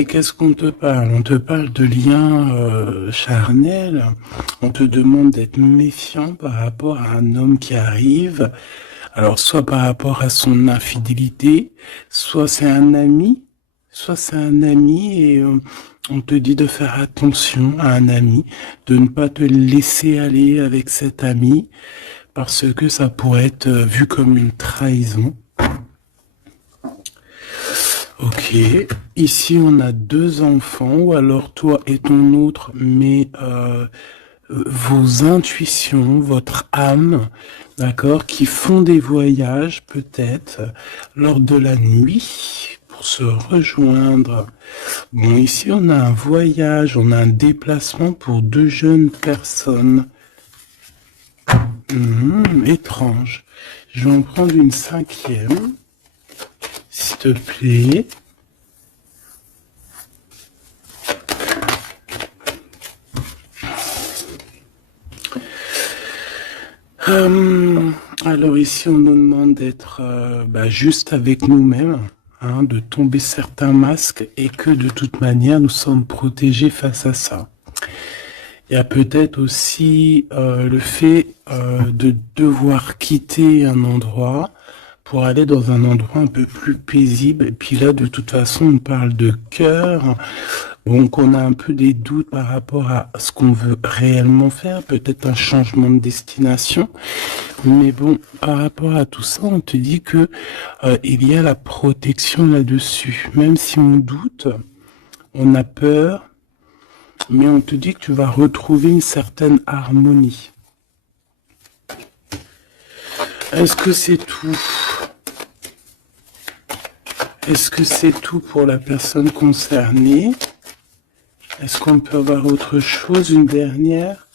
Et qu'est-ce qu'on te parle? On te parle de liens charnels. On te demande d'être méfiant par rapport à un homme qui arrive. Alors, soit par rapport à son infidélité, soit c'est un ami et on te dit de faire attention à un ami, de ne pas te laisser aller avec cet ami parce que ça pourrait être vu comme une trahison. Ok, ici on a deux enfants, ou alors toi et ton autre, mais vos intuitions, votre âme, d'accord, qui font des voyages peut-être lors de la nuit pour se rejoindre. Bon, ici on a un voyage, on a un déplacement pour deux jeunes personnes. Étrange. Je vais en prendre une cinquième, s'il te plaît. Alors ici, on nous demande d'être juste avec nous-mêmes, hein, de tomber certains masques et que de toute manière, nous sommes protégés face à ça. Il y a peut-être aussi le fait de devoir quitter un endroit pour aller dans un endroit un peu plus paisible. Et puis là, de toute façon, on parle de cœur. Donc, on a un peu des doutes par rapport à ce qu'on veut réellement faire. Peut-être un changement de destination. Mais bon, par rapport à tout ça, on te dit que il y a la protection là-dessus. Même si on doute, on a peur, mais on te dit que tu vas retrouver une certaine harmonie. Est-ce que c'est tout? Est-ce que c'est tout pour la personne concernée? Est-ce qu'on peut avoir autre chose, une dernière?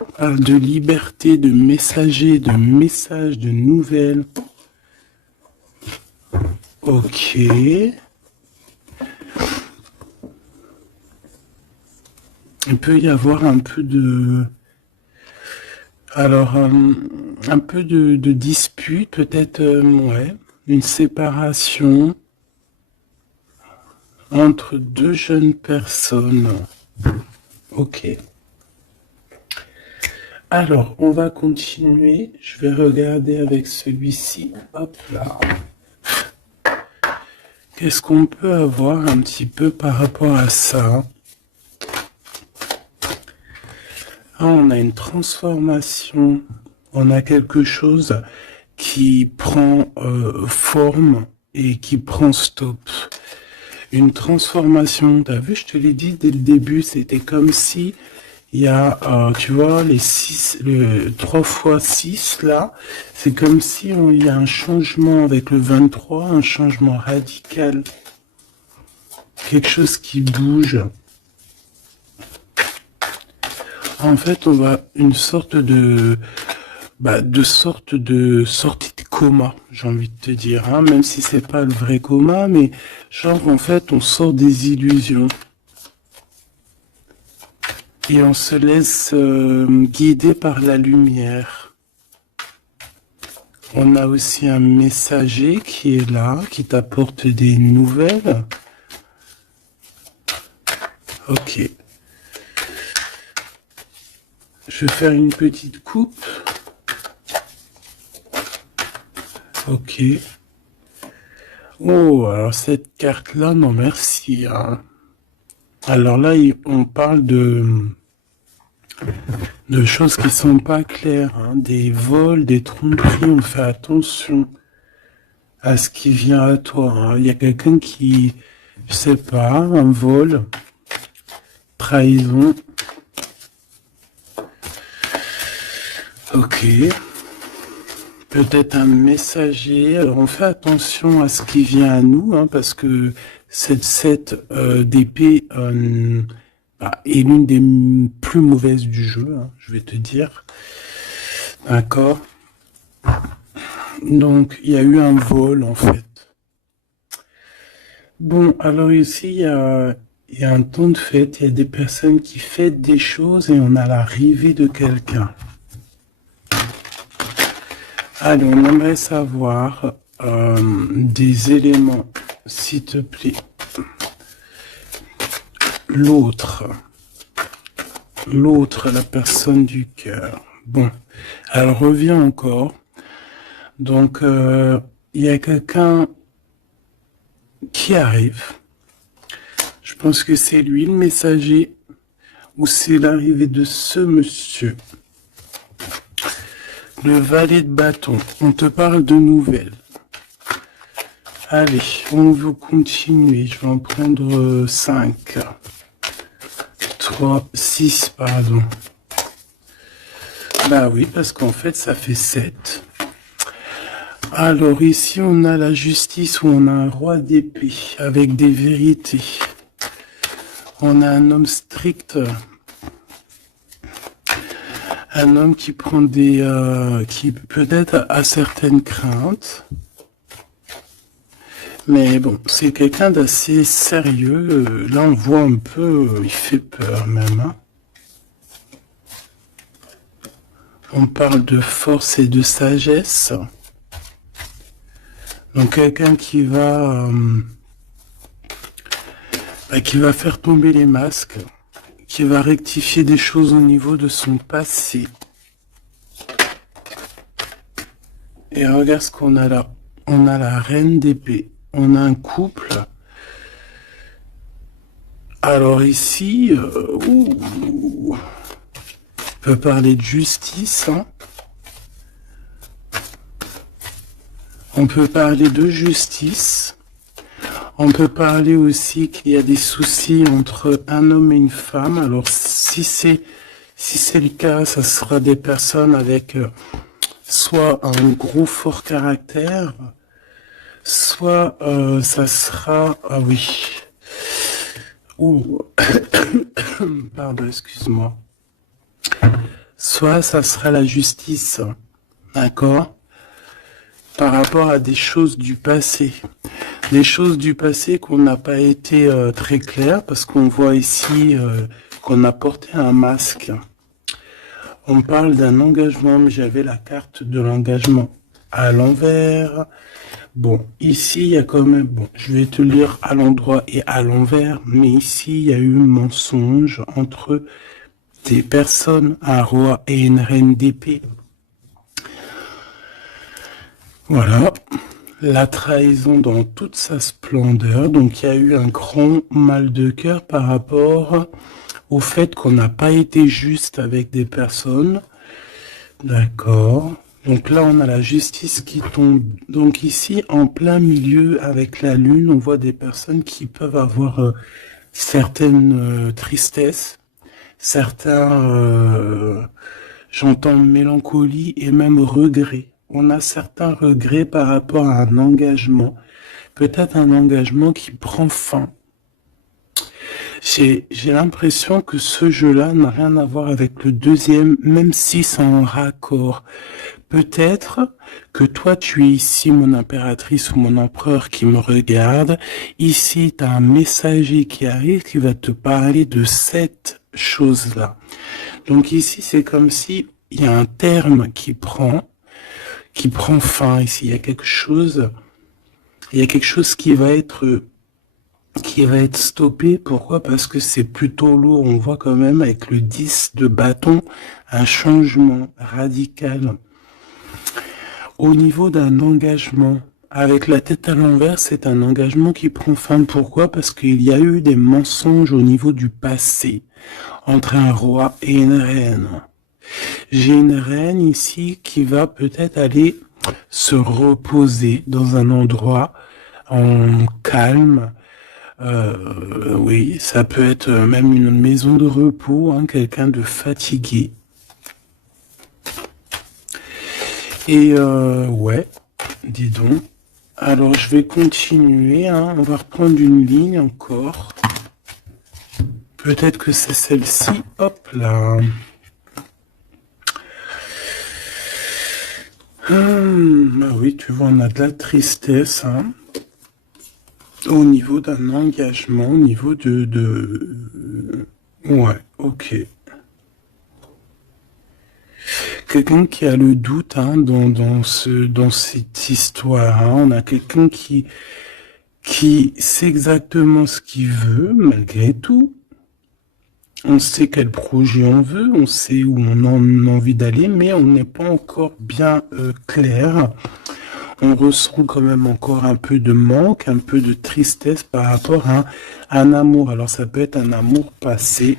On parle de liberté, de messager, de messages, de nouvelles. Ok. Il peut y avoir un peu de... Alors, un peu de dispute, peut-être, ouais, une séparation entre deux jeunes personnes. Ok. Alors, on va continuer. Je vais regarder avec celui-ci. Hop là. Qu'est-ce qu'on peut avoir un petit peu par rapport à ça? Ah, on a une transformation. On a quelque chose qui prend forme et qui prend stop. Une transformation. T'as vu, je te l'ai dit dès le début, c'était comme si il y a, tu vois, le 3 fois 6 là, c'est comme si il y a un changement avec le 23, un changement radical. Quelque chose qui bouge. En fait, on va une sorte de sortie de coma, j'ai envie de te dire, hein, même si c'est pas le vrai coma, mais genre en fait, on sort des illusions et on se laisse guider par la lumière. On a aussi un messager qui est là, qui t'apporte des nouvelles. Ok. Je vais faire une petite coupe. Ok. Oh, alors cette carte-là, non merci. Hein. Alors là, on parle de choses qui sont pas claires. Hein. Des vols, des tromperies, on fait attention à ce qui vient à toi. Hein. Il y a quelqu'un qui, je sais pas, un vol, trahison. Ok. Peut-être un messager. Alors on fait attention à ce qui vient à nous, hein, parce que cette d'épée est l'une des plus mauvaises du jeu, hein, je vais te dire. D'accord. Donc il y a eu un vol en fait. Bon, alors ici il y a un temps de fête, il y a des personnes qui fêtent des choses et on a l'arrivée de quelqu'un. Allez, on aimerait savoir des éléments, s'il te plaît. l'autre, la personne du cœur. Bon, elle revient encore. Donc, il y a quelqu'un qui arrive. Je pense que c'est lui le messager ou c'est l'arrivée de ce monsieur. Le valet de bâton. On te parle de nouvelles. Allez, on veut continuer. Je vais en prendre 5. 3, 6, pardon. Bah oui, parce qu'en fait, ça fait 7. Alors ici, on a la justice où on a un roi d'épée avec des vérités. On a un homme strict. Un homme qui prend des... qui peut-être a certaines craintes. Mais bon, c'est quelqu'un d'assez sérieux. Là, on voit un peu... il fait peur même. Hein. On parle de force et de sagesse. Donc quelqu'un qui va faire tomber les masques, qui va rectifier des choses au niveau de son passé. Et regarde ce qu'on a là. On a la reine d'épée. On a un couple. Alors ici, on peut parler de justice. Hein. On peut parler de justice. On peut parler aussi qu'il y a des soucis entre un homme et une femme. Alors si c'est le cas, ça sera des personnes avec soit un gros fort caractère, soit ça sera... Ah oui. Ouh. Pardon, excuse-moi. Soit ça sera la justice. D'accord ? Par rapport à des choses du passé. Des choses du passé qu'on n'a pas été très claires, parce qu'on voit ici qu'on a porté un masque. On parle d'un engagement, mais j'avais la carte de l'engagement à l'envers. Bon, ici, il y a quand même... Bon, je vais te lire à l'endroit et à l'envers, mais ici, il y a eu un mensonge entre des personnes, un roi et une reine d'épée. Voilà, la trahison dans toute sa splendeur. Donc, il y a eu un grand mal de cœur par rapport au fait qu'on n'a pas été juste avec des personnes. D'accord. Donc là, on a la justice qui tombe. Donc ici, en plein milieu avec la lune, on voit des personnes qui peuvent avoir certaines tristesses, certains, j'entends mélancolie et même regret. On a certains regrets par rapport à un engagement, peut-être un engagement qui prend fin. J'ai l'impression que ce jeu-là n'a rien à voir avec le deuxième, même si c'est en raccord. Peut-être que toi, tu es ici, mon impératrice ou mon empereur qui me regarde. Ici, tu as un messager qui arrive qui va te parler de cette chose-là. Donc ici, c'est comme si il y a un terme qui prend fin ici. Il y a quelque chose qui va être stoppé. Pourquoi? Parce que c'est plutôt lourd. On voit quand même avec le 10 de bâton un changement radical. Au niveau d'un engagement, avec la tête à l'envers, c'est un engagement qui prend fin. Pourquoi? Parce qu'il y a eu des mensonges au niveau du passé entre un roi et une reine. J'ai une reine ici qui va peut-être aller se reposer dans un endroit en calme. Oui, ça peut être même une maison de repos, hein, quelqu'un de fatigué. Et ouais, dis donc. Alors je vais continuer, hein, on va reprendre une ligne encore. Peut-être que c'est celle-ci, hop là. Ah oui, tu vois, on a de la tristesse, hein. Au niveau d'un engagement, au niveau ouais, ok. Quelqu'un qui a le doute hein, dans cette histoire. Hein. On a quelqu'un qui sait exactement ce qu'il veut, malgré tout. On sait quel projet on veut, on sait où on a envie d'aller, mais on n'est pas encore bien clair. On ressent quand même encore un peu de manque, un peu de tristesse par rapport à un amour. Alors ça peut être un amour passé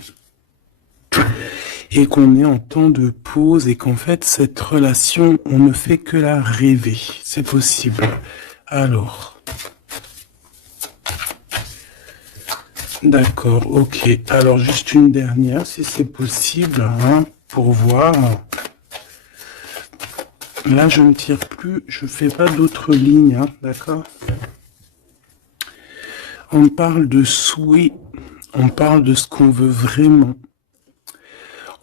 et qu'on est en temps de pause et qu'en fait cette relation, on ne fait que la rêver. C'est possible. Alors, d'accord, ok. Alors juste une dernière, si c'est possible, hein, pour voir. Là, je ne tire plus, je fais pas d'autres lignes, hein, d'accord? On parle de souhait, on parle de ce qu'on veut vraiment.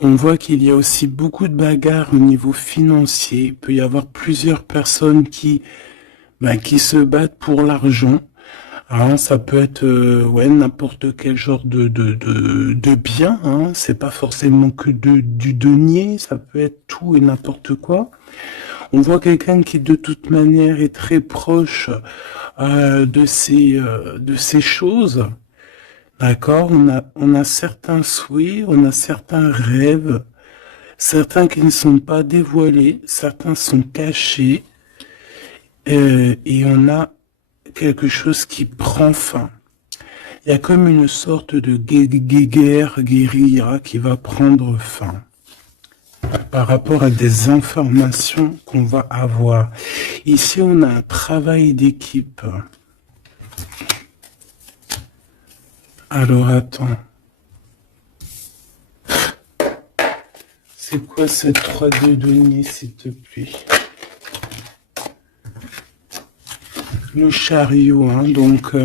On voit qu'il y a aussi beaucoup de bagarres au niveau financier. Il peut y avoir plusieurs personnes qui se battent pour l'argent. Hein, ça peut être ouais, n'importe quel genre de bien. Hein. C'est pas forcément que du denier, ça peut être tout et n'importe quoi. On voit quelqu'un qui de toute manière est très proche de ces choses. D'accord, on a certains souhaits, on a certains rêves, certains qui ne sont pas dévoilés, certains sont cachés, et on a quelque chose qui prend fin. Il y a comme une sorte de guérilla qui va prendre fin par rapport à des informations qu'on va avoir. Ici, on a un travail d'équipe. Alors, attends. C'est quoi cette 3D donnée, s'il te plaît? Le chariot, hein, donc...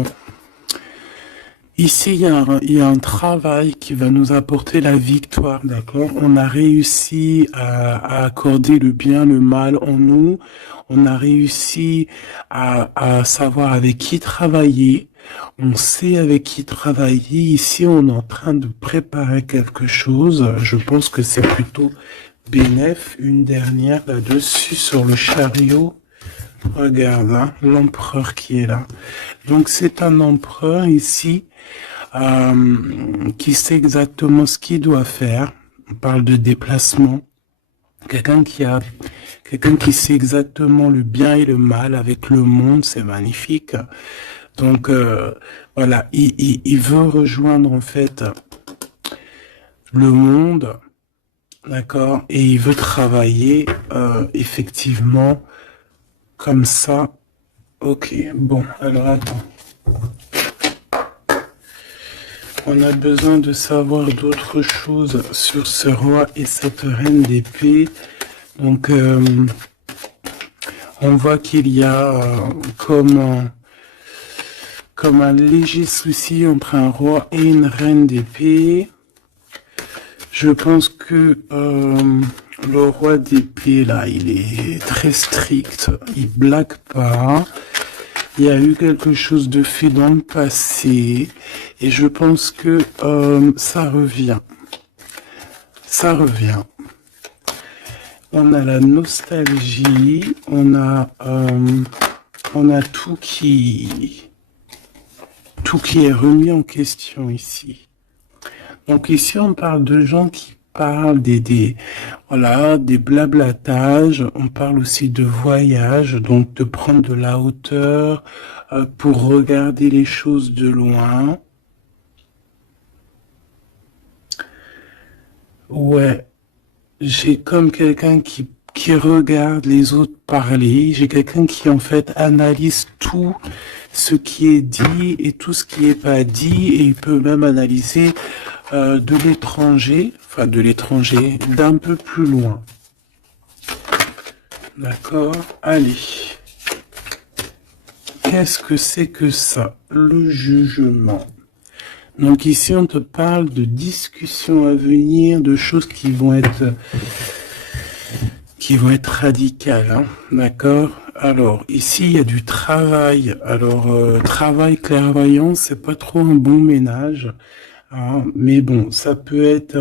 ici, il y a un travail qui va nous apporter la victoire, d'accord? On a réussi à accorder le bien, le mal en nous. On a réussi à savoir avec qui travailler. On sait avec qui travailler. Ici, on est en train de préparer quelque chose. Je pense que c'est plutôt bénéf. Une dernière là-dessus sur le chariot. Regarde, hein, l'empereur qui est là. Donc, c'est un empereur ici qui sait exactement ce qu'il doit faire. On parle de déplacement. Quelqu'un qui sait exactement le bien et le mal avec le monde, c'est magnifique. Donc voilà, il veut rejoindre en fait le monde, d'accord, et il veut travailler effectivement comme ça. Ok, bon, alors attends. On a besoin de savoir d'autres choses sur ce roi et cette reine d'épée. Donc, on voit qu'il y a comme un léger souci entre un roi et une reine d'épée. Je pense que le roi d'épée, là, il est très strict. Il blague pas. Il y a eu quelque chose de fait dans le passé. Et je pense que ça revient. Ça revient. On a la nostalgie. On a tout qui est remis en question ici. Donc ici, on parle de gens qui parlent des blablatages. On parle aussi de voyage, donc de prendre de la hauteur pour regarder les choses de loin. Ouais, j'ai comme quelqu'un qui regarde les autres parler. J'ai quelqu'un qui en fait analyse tout ce qui est dit et tout ce qui est pas dit, et il peut même analyser de l'étranger, d'un peu plus loin. D'accord? Allez. Qu'est-ce que c'est que ça? Le jugement. Donc ici, on te parle de discussions à venir, de choses qui vont être radicales, hein, d'accord? Alors, ici, il y a du travail. Alors, travail clairvoyant, c'est pas trop un bon ménage, hein, mais bon, ça peut être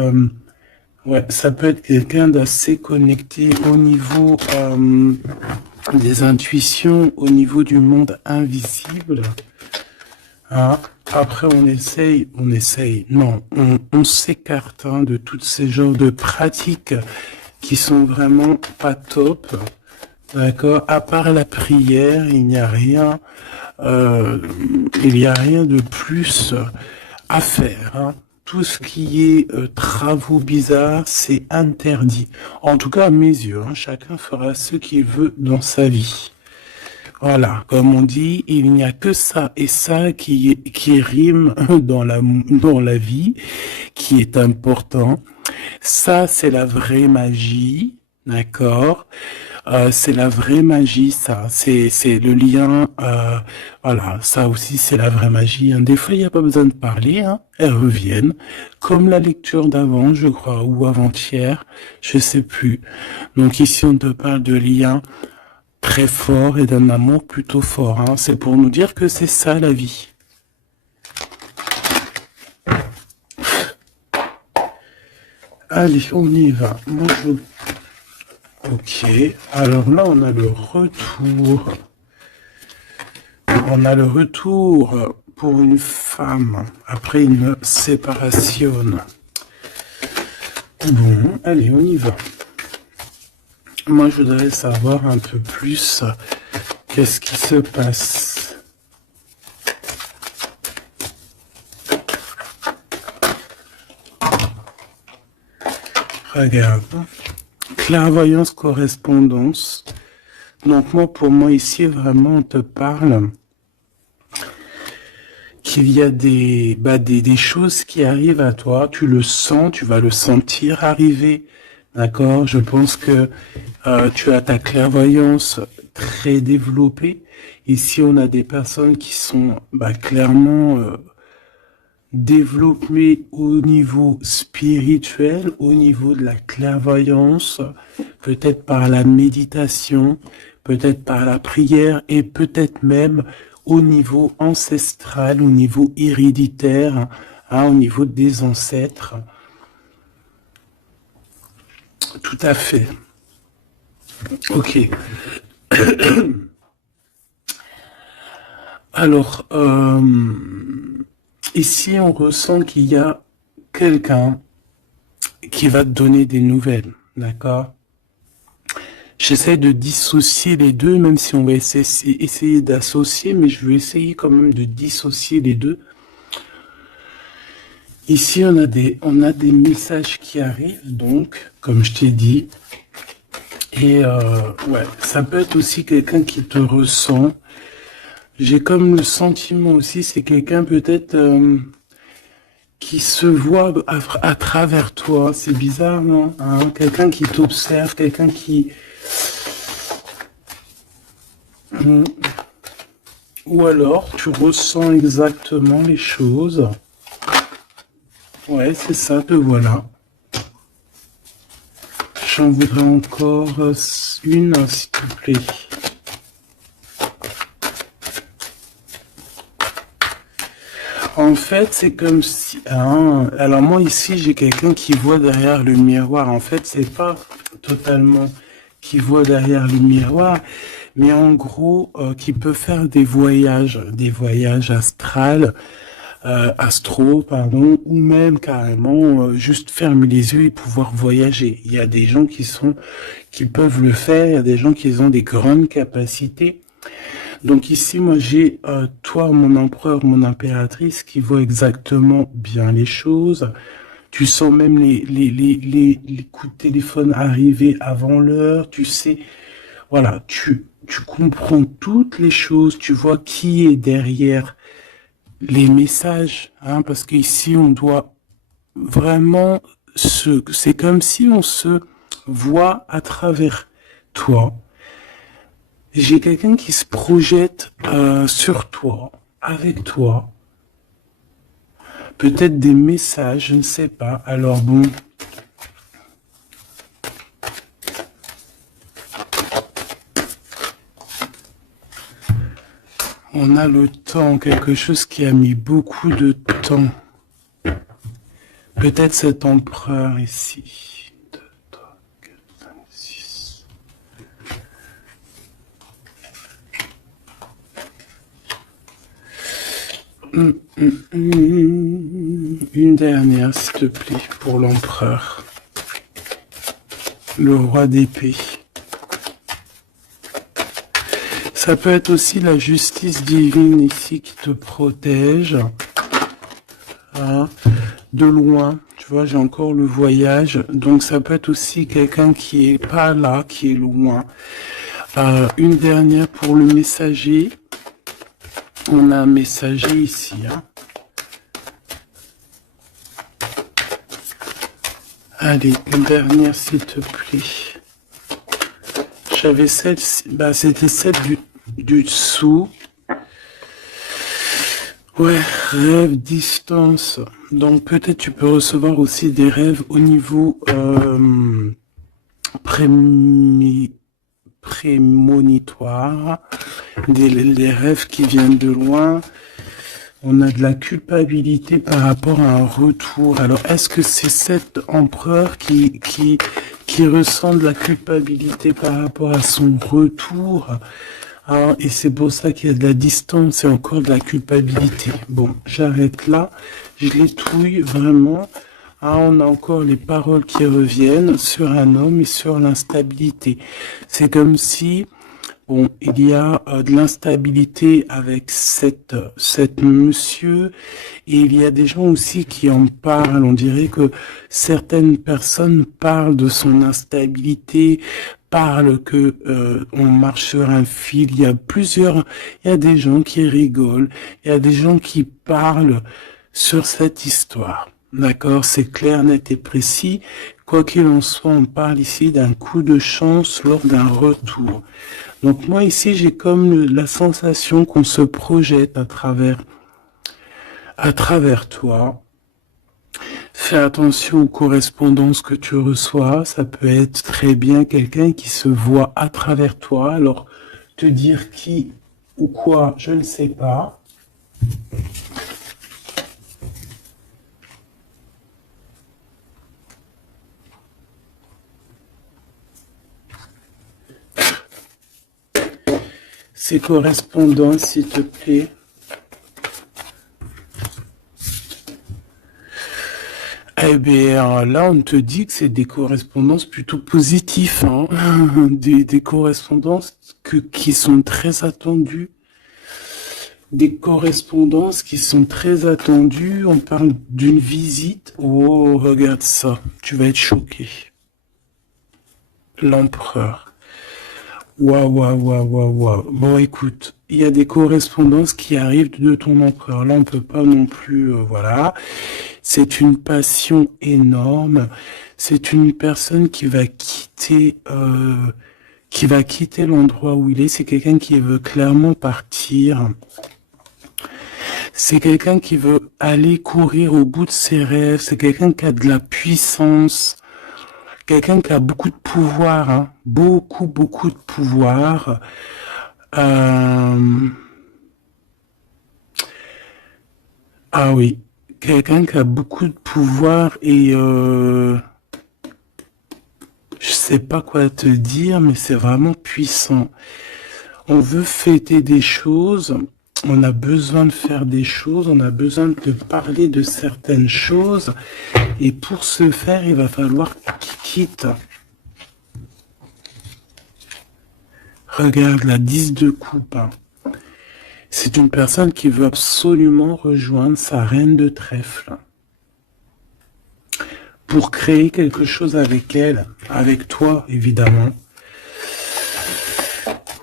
quelqu'un d'assez connecté au niveau des intuitions, au niveau du monde invisible, hein. Après, non, on s'écarte hein, de tous ces genres de pratiques qui sont vraiment pas top. D'accord? À part la prière, euh, il n'y a rien de plus à faire. Hein. Tout ce qui est travaux bizarres, c'est interdit. En tout cas, à mes yeux, hein, chacun fera ce qu'il veut dans sa vie. Voilà, comme on dit, il n'y a que ça et ça qui rime dans la vie, qui est important. Ça, c'est la vraie magie, d'accord? C'est la vraie magie, ça. C'est le lien. Voilà, ça aussi, c'est la vraie magie. Hein. Des fois, il n'y a pas besoin de parler. Hein. Elles reviennent, comme la lecture d'avant, je crois, ou avant-hier, je sais plus. Donc ici, on te parle de lien très fort et d'un amour plutôt fort. Hein. C'est pour nous dire que c'est ça la vie. Allez, on y va. Moi, je... Ok. Alors là, on a le retour. On a le retour pour une femme après une séparation. Bon, allez, on y va. Moi, je voudrais savoir un peu plus qu'est-ce qui se passe. Regarde. Clairvoyance, correspondance. Donc moi, pour moi, ici, vraiment, on te parle qu'il y a des choses qui arrivent à toi. Tu le sens, tu vas le sentir arriver. D'accord? Je pense que tu as ta clairvoyance très développée. Ici, on a des personnes qui sont clairement développées au niveau spirituel, au niveau de la clairvoyance, peut-être par la méditation, peut-être par la prière et peut-être même au niveau ancestral, au niveau héréditaire, hein, au niveau des ancêtres. Tout à fait. Ok. Alors, ici, on ressent qu'il y a quelqu'un qui va te donner des nouvelles, d'accord? J'essaie de dissocier les deux, même si on va essayer d'associer, mais je vais essayer quand même de dissocier les deux. Ici, on a des messages qui arrivent, donc, comme je t'ai dit. Et ouais, ça peut être aussi quelqu'un qui te ressent. J'ai comme le sentiment aussi, c'est quelqu'un peut-être qui se voit à travers toi. C'est bizarre, non? Hein, quelqu'un qui t'observe, quelqu'un qui... Ou alors, tu ressens exactement les choses. Ouais, c'est ça, te voilà. J'en voudrais encore une, s'il te plaît. En fait, c'est comme si... Hein, alors moi, ici, j'ai quelqu'un qui voit derrière le miroir. En fait, c'est pas totalement qui voit derrière le miroir, mais en gros, qui peut faire des voyages astro, pardon, ou même carrément juste fermer les yeux et pouvoir voyager. Il y a des gens qui peuvent le faire, il y a des gens qui ont des grandes capacités. Donc ici, moi, j'ai toi, mon empereur, mon impératrice, qui voit exactement bien les choses. Tu sens même les coups de téléphone arriver avant l'heure. Tu sais, voilà, tu comprends toutes les choses. Tu vois qui est derrière les messages, hein, parce qu'ici, on doit vraiment c'est comme si on se voit à travers toi. J'ai quelqu'un qui se projette sur toi, avec toi. Peut-être des messages, je ne sais pas. Alors bon. On a le temps, quelque chose qui a mis beaucoup de temps. Peut-être cet empereur ici. 2, 3, 4, 5, 6. Une dernière, s'il te plaît, pour l'empereur. Le roi d'épée. Ça peut être aussi la justice divine ici qui te protège. Hein, de loin, tu vois, j'ai encore le voyage. Donc ça peut être aussi quelqu'un qui est pas là, qui est loin. Une dernière pour le messager. On a un messager ici. Hein. Allez, une dernière s'il te plaît. J'avais celle, bah c'était celle du dessous. Ouais, rêve, distance. Donc peut-être tu peux recevoir aussi des rêves au niveau prémonitoire, des rêves qui viennent de loin. On a de la culpabilité par rapport à un retour. Alors, est-ce que c'est cet empereur qui ressent de la culpabilité par rapport à son retour? Hein, et c'est pour ça qu'il y a de la distance et encore de la culpabilité. Bon, j'arrête là. Je les touille vraiment. Ah, on a encore les paroles qui reviennent sur un homme et sur l'instabilité. C'est comme si... Bon, il y a de l'instabilité avec cette monsieur, et il y a des gens aussi qui en parlent. On dirait que certaines personnes parlent de son instabilité, parlent que on marche sur un fil. Il y a des gens qui rigolent, il y a des gens qui parlent sur cette histoire. D'accord, c'est clair, net et précis. Quoi qu'il en soit, on parle ici d'un coup de chance lors d'un retour. Donc moi ici, j'ai comme la sensation qu'on se projette à travers toi. Fais attention aux correspondances que tu reçois. Ça peut être très bien quelqu'un qui se voit à travers toi. Alors, te dire qui ou quoi, je ne sais pas. Ces correspondances, s'il te plaît. Eh bien, là, on te dit que c'est des correspondances plutôt positives, hein. Des correspondances qui sont très attendues. Des correspondances qui sont très attendues. On parle d'une visite. Oh, regarde ça. Tu vas être choqué. L'empereur. Waouh, waouh, waouh, waouh, waouh. Bon, écoute, il y a des correspondances qui arrivent de ton empereur. Là, on peut pas non plus, voilà. C'est une passion énorme. C'est une personne qui va quitter l'endroit où il est. C'est quelqu'un qui veut clairement partir. C'est quelqu'un qui veut aller courir au bout de ses rêves. C'est quelqu'un qui a de la puissance. Quelqu'un qui a beaucoup de pouvoir, hein. Beaucoup, beaucoup de pouvoir. Ah oui, quelqu'un qui a beaucoup de pouvoir et je sais pas quoi te dire, mais c'est vraiment puissant. On veut fêter des choses, on a besoin de faire des choses, on a besoin de parler de certaines choses, et pour ce faire, il va falloir qu'il quitte. Regarde la 10 de coupe. Hein. C'est une personne qui veut absolument rejoindre sa reine de trèfle pour créer quelque chose avec elle, avec toi évidemment.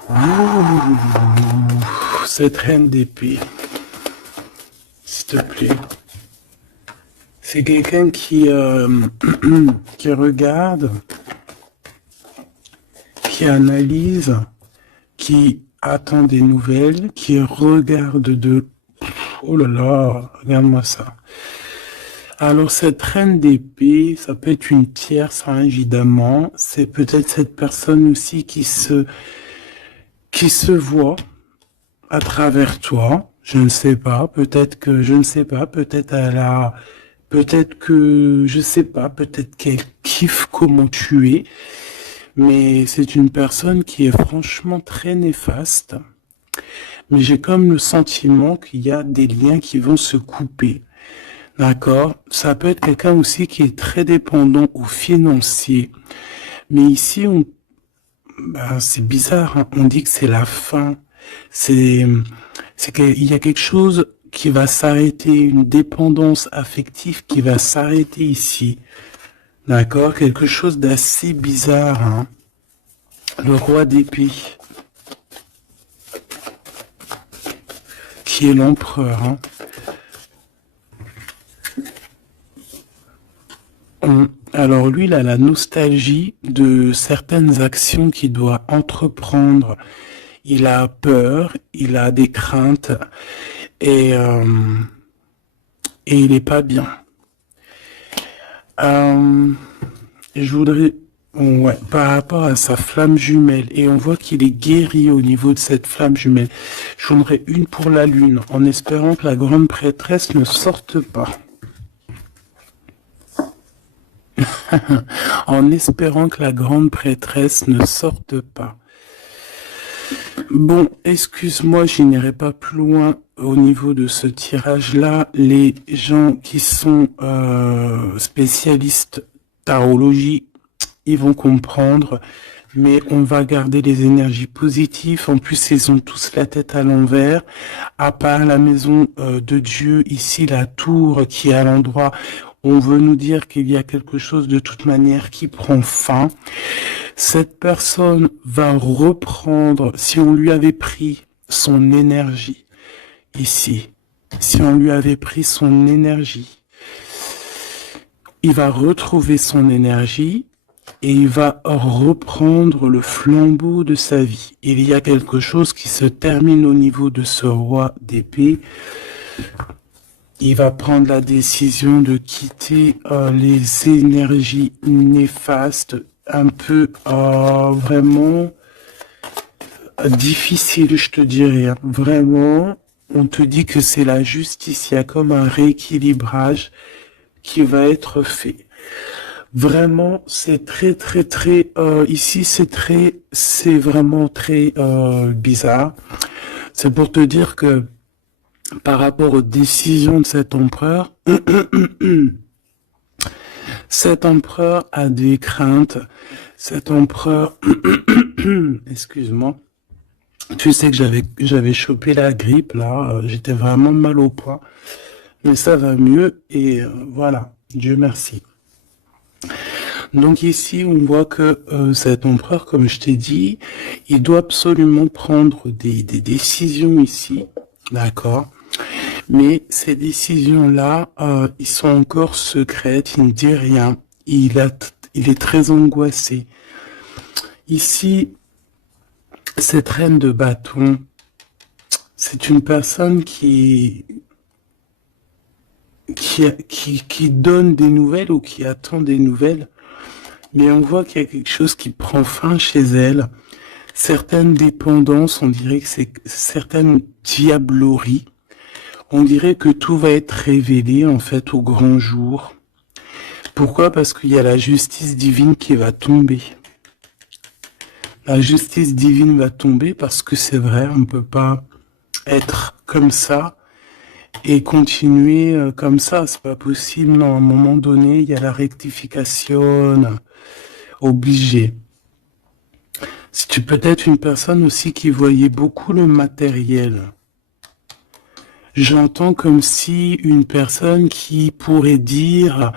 Ouh, cette reine d'épée, s'il te plaît. C'est quelqu'un qui regarde, qui analyse, qui attend des nouvelles, qui regarde de... Oh là là, regarde-moi ça. Alors cette reine d'épée, ça peut être une tierce, hein, évidemment. C'est peut-être cette personne aussi qui se voit à travers toi. Je ne sais pas, peut-être que, je ne sais pas, peut-être elle a... Peut-être que, je sais pas, peut-être qu'elle kiffe comment tu es. Mais c'est une personne qui est franchement très néfaste. mais j'ai comme le sentiment qu'il y a des liens qui vont se couper. D'accord? Ça peut être quelqu'un aussi qui est très dépendant au financier. Mais ici, c'est bizarre, hein. On dit que c'est la fin. C'est, c'est qu'il y a quelque chose qui va s'arrêter, une dépendance affective qui va s'arrêter ici. D'accord? Quelque chose d'assez bizarre, hein. Le roi d'épée, qui est l'empereur, hein. Alors lui, il a la nostalgie de certaines actions qu'il doit entreprendre. Il a peur, il a des craintes et, euh, et il est pas bien. Je voudrais, ouais, par rapport à sa flamme jumelle, et on voit qu'il est guéri au niveau de cette flamme jumelle. Je voudrais une pour la lune, en espérant que la grande prêtresse ne sorte pas. En espérant que la grande prêtresse ne sorte pas. Bon, excuse-moi, je n'irai pas plus loin au niveau de ce tirage-là. Les gens qui sont spécialistes tarologie, ils vont comprendre, mais on va garder les énergies positives. En plus, ils ont tous la tête à l'envers, à part la maison de Dieu, ici la tour qui est à l'endroit. On veut nous dire qu'il y a quelque chose de toute manière qui prend fin. Cette personne va reprendre, si on lui avait pris son énergie, ici, si on lui avait pris son énergie, il va retrouver son énergie et il va reprendre le flambeau de sa vie. Il y a quelque chose qui se termine au niveau de ce roi d'épée. Il va prendre la décision de quitter les énergies néfastes, un peu vraiment difficile, je te dirais. Hein. Vraiment, on te dit que c'est la justice. Il y a comme un rééquilibrage qui va être fait. Vraiment, c'est très ici c'est vraiment très bizarre. C'est pour te dire que par rapport aux décisions de cet empereur, cet empereur a des craintes. Cet empereur, excuse-moi, tu sais que j'avais chopé la grippe là, j'étais vraiment mal au poids, mais ça va mieux et voilà, Dieu merci. Donc ici, on voit que cet empereur, comme je t'ai dit, il doit absolument prendre des décisions ici, d'accord? Mais ces décisions-là, ils sont encore secrètes, il ne dit rien, il est très angoissé. Ici, cette reine de bâton, c'est une personne qui donne des nouvelles ou qui attend des nouvelles, mais on voit qu'il y a quelque chose qui prend fin chez elle. Certaines dépendances, on dirait que c'est certaines diableries. On dirait que tout va être révélé en fait au grand jour. Pourquoi? Parce qu'il y a la justice divine qui va tomber. La justice divine va tomber parce que c'est vrai, on ne peut pas être comme ça et continuer comme ça. C'est pas possible. Non, à un moment donné, il y a la rectification obligée. Si tu peux être une personne aussi qui voyait beaucoup le matériel. J'entends comme si une personne qui pourrait dire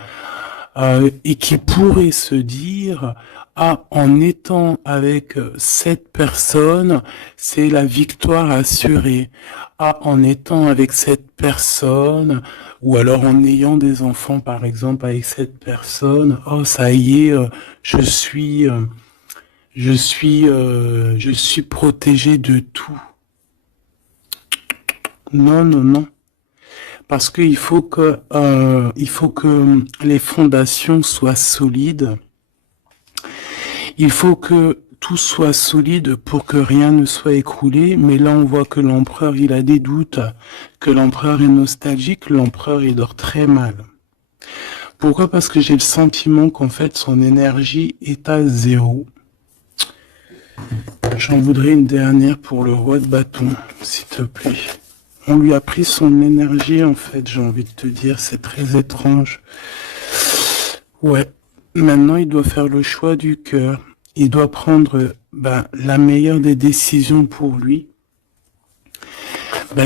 et qui pourrait se dire en étant avec cette personne, c'est la victoire assurée. En étant avec cette personne, ou alors en ayant des enfants par exemple avec cette personne, ça y est, je suis protégé de tout. Non. Parce qu'il faut que les fondations soient solides. Il faut que tout soit solide pour que rien ne soit écroulé. Mais là, on voit que l'empereur, il a des doutes, que l'empereur est nostalgique, l'empereur, il dort très mal. Pourquoi? Parce que j'ai le sentiment qu'en fait, son énergie est à zéro. J'en voudrais une dernière pour le roi de bâton, s'il te plaît. On lui a pris son énergie, en fait, j'ai envie de te dire, c'est très étrange. Ouais, maintenant il doit faire le choix du cœur. Il doit prendre la meilleure des décisions pour lui,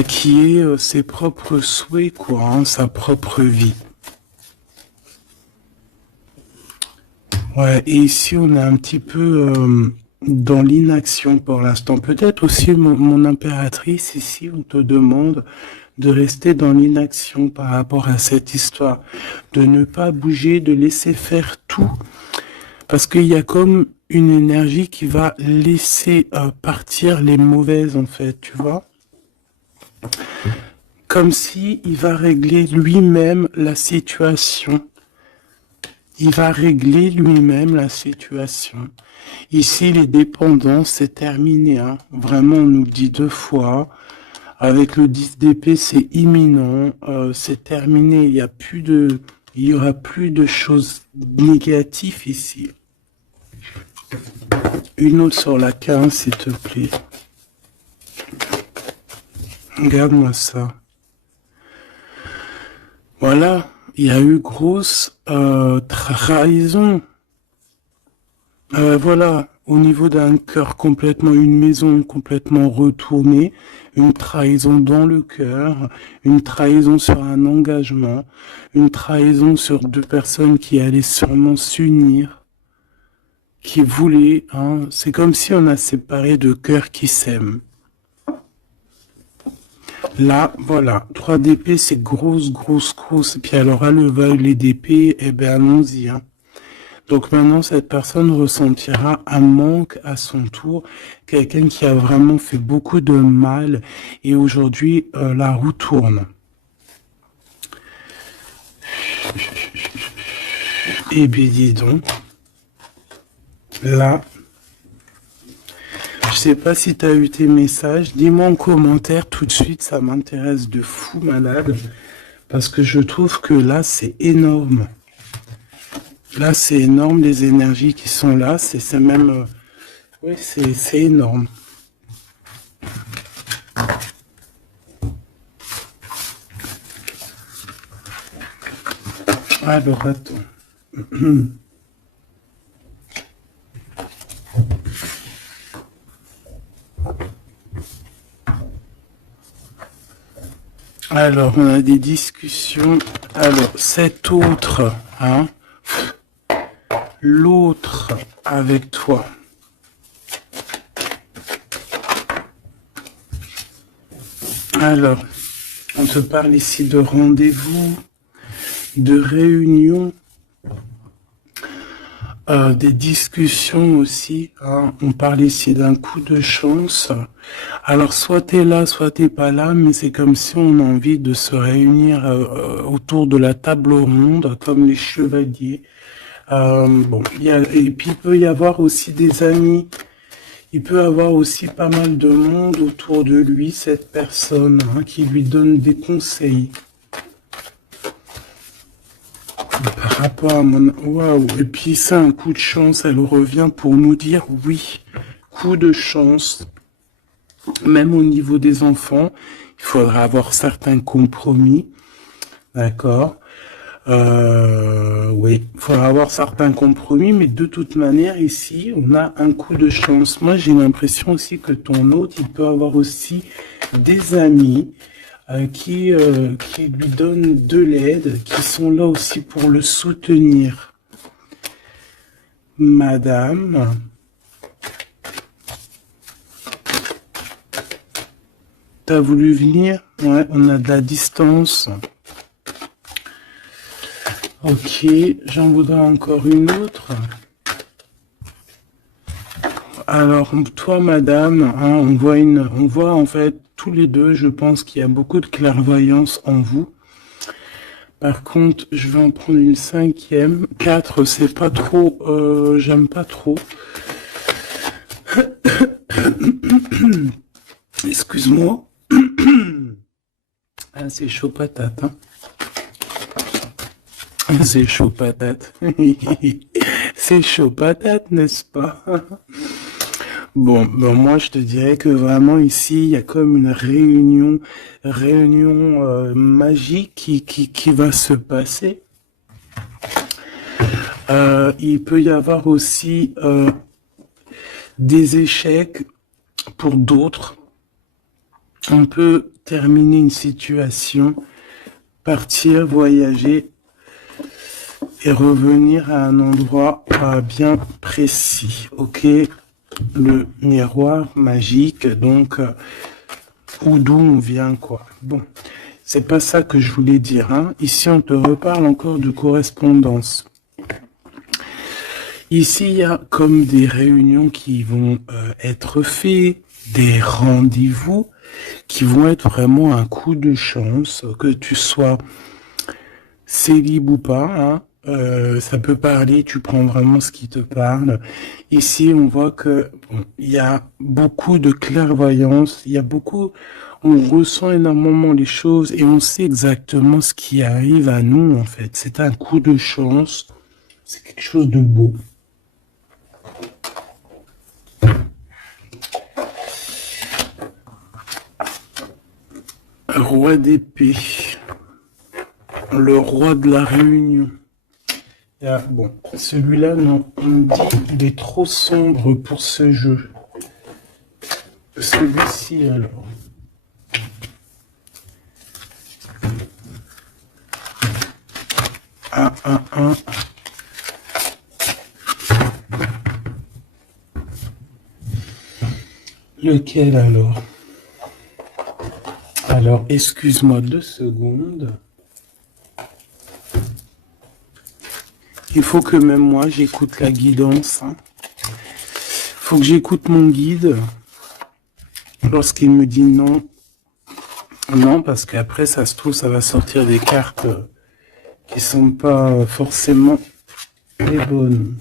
qui est ses propres souhaits, quoi, hein, sa propre vie. Ouais, et ici on est un petit peu dans l'inaction pour l'instant. Peut-être aussi mon impératrice, ici on te demande de rester dans l'inaction par rapport à cette histoire, de ne pas bouger, de laisser faire tout, parce qu'il y a comme une énergie qui va laisser partir les mauvaises en fait, tu vois, comme si il va régler lui-même la situation. Il va régler lui-même la situation. Ici, les dépendances, c'est terminé. Hein. Vraiment, on nous le dit 2 fois. Avec le 10 d'épée, c'est imminent. C'est terminé. Il y aura plus de choses négatives ici. Une autre sur la 15, s'il te plaît. Regarde-moi ça. Voilà. Il y a eu grosse trahison. Voilà, au niveau d'un cœur complètement, une maison complètement retournée, une trahison dans le cœur, une trahison sur un engagement, une trahison sur 2 personnes qui allaient sûrement s'unir, qui voulaient, hein, c'est comme si on a séparé 2 cœurs qui s'aiment. Là, voilà, 3 d'épée, c'est grosse. Et puis alors, à le violet d'épée, eh ben allons-y, hein. Donc maintenant, cette personne ressentira un manque à son tour, quelqu'un qui a vraiment fait beaucoup de mal, et aujourd'hui, la roue tourne. Eh bien, dis donc, là, je sais pas si tu as eu tes messages, dis-moi en commentaire tout de suite, ça m'intéresse de fou malade, parce que je trouve que là, c'est énorme. Là, c'est énorme, les énergies qui sont là, c'est même... oui, c'est énorme. Alors, attends. Alors, on a des discussions. Alors, cet autre, hein, l'autre avec toi. Alors, on te parle ici de rendez-vous, de réunion, des discussions aussi. Hein. On parle ici d'un coup de chance. Alors, soit t'es là, soit t'es pas là, mais c'est comme si on a envie de se réunir autour de la table ronde, comme les chevaliers. Bon, et puis il peut y avoir aussi des amis. Il peut avoir aussi pas mal de monde autour de lui, cette personne, hein, qui lui donne des conseils. Par rapport à mon... Waouh. Et puis c'est un coup de chance, elle revient pour nous dire oui, coup de chance. Même au niveau des enfants, il faudra avoir certains compromis. D'accord. Oui, il faudra avoir certains compromis, mais de toute manière, ici, on a un coup de chance. Moi, j'ai l'impression aussi que ton hôte, il peut avoir aussi des amis qui lui donnent de l'aide, qui sont là aussi pour le soutenir. Madame, t'as voulu venir? Ouais, on a de la distance. Ok, j'en voudrais encore une autre. Alors, toi, madame, hein, on voit en fait tous les deux, je pense qu'il y a beaucoup de clairvoyance en vous. Par contre, je vais en prendre une 5e. 4, c'est pas trop, j'aime pas trop. Excuse-moi. Ah, c'est chaud patate, hein. C'est chaud patate. C'est chaud patate, n'est-ce pas? Bon, moi je te dirais que vraiment ici il y a comme une réunion magique qui va se passer. Il peut y avoir aussi des échecs pour d'autres. On peut terminer une situation, partir, voyager et revenir à un endroit bien précis. Ok, le miroir magique, donc ou d'où on vient, quoi. Bon, c'est pas ça que je voulais dire. Hein. Ici, on te reparle encore de correspondance. Ici, il y a comme des réunions qui vont être faites, des rendez-vous qui vont être vraiment un coup de chance, que tu sois célib ou pas. Hein. Ça peut parler, tu prends vraiment ce qui te parle. Ici, on voit que il y a beaucoup de clairvoyance, il y a beaucoup, on ressent énormément les choses et on sait exactement ce qui arrive à nous en fait. C'est un coup de chance, c'est quelque chose de beau. Roi d'épée, le roi de la réunion. Bon, celui-là, non, on me dit il est trop sombre pour ce jeu. Celui-ci, alors. Un. Lequel alors? Alors, excuse-moi 2 secondes. Il faut que même moi, j'écoute la guidance. Hein. Faut que j'écoute mon guide lorsqu'il me dit non. Non, parce qu'après, ça se trouve, ça va sortir des cartes qui sont pas forcément les bonnes.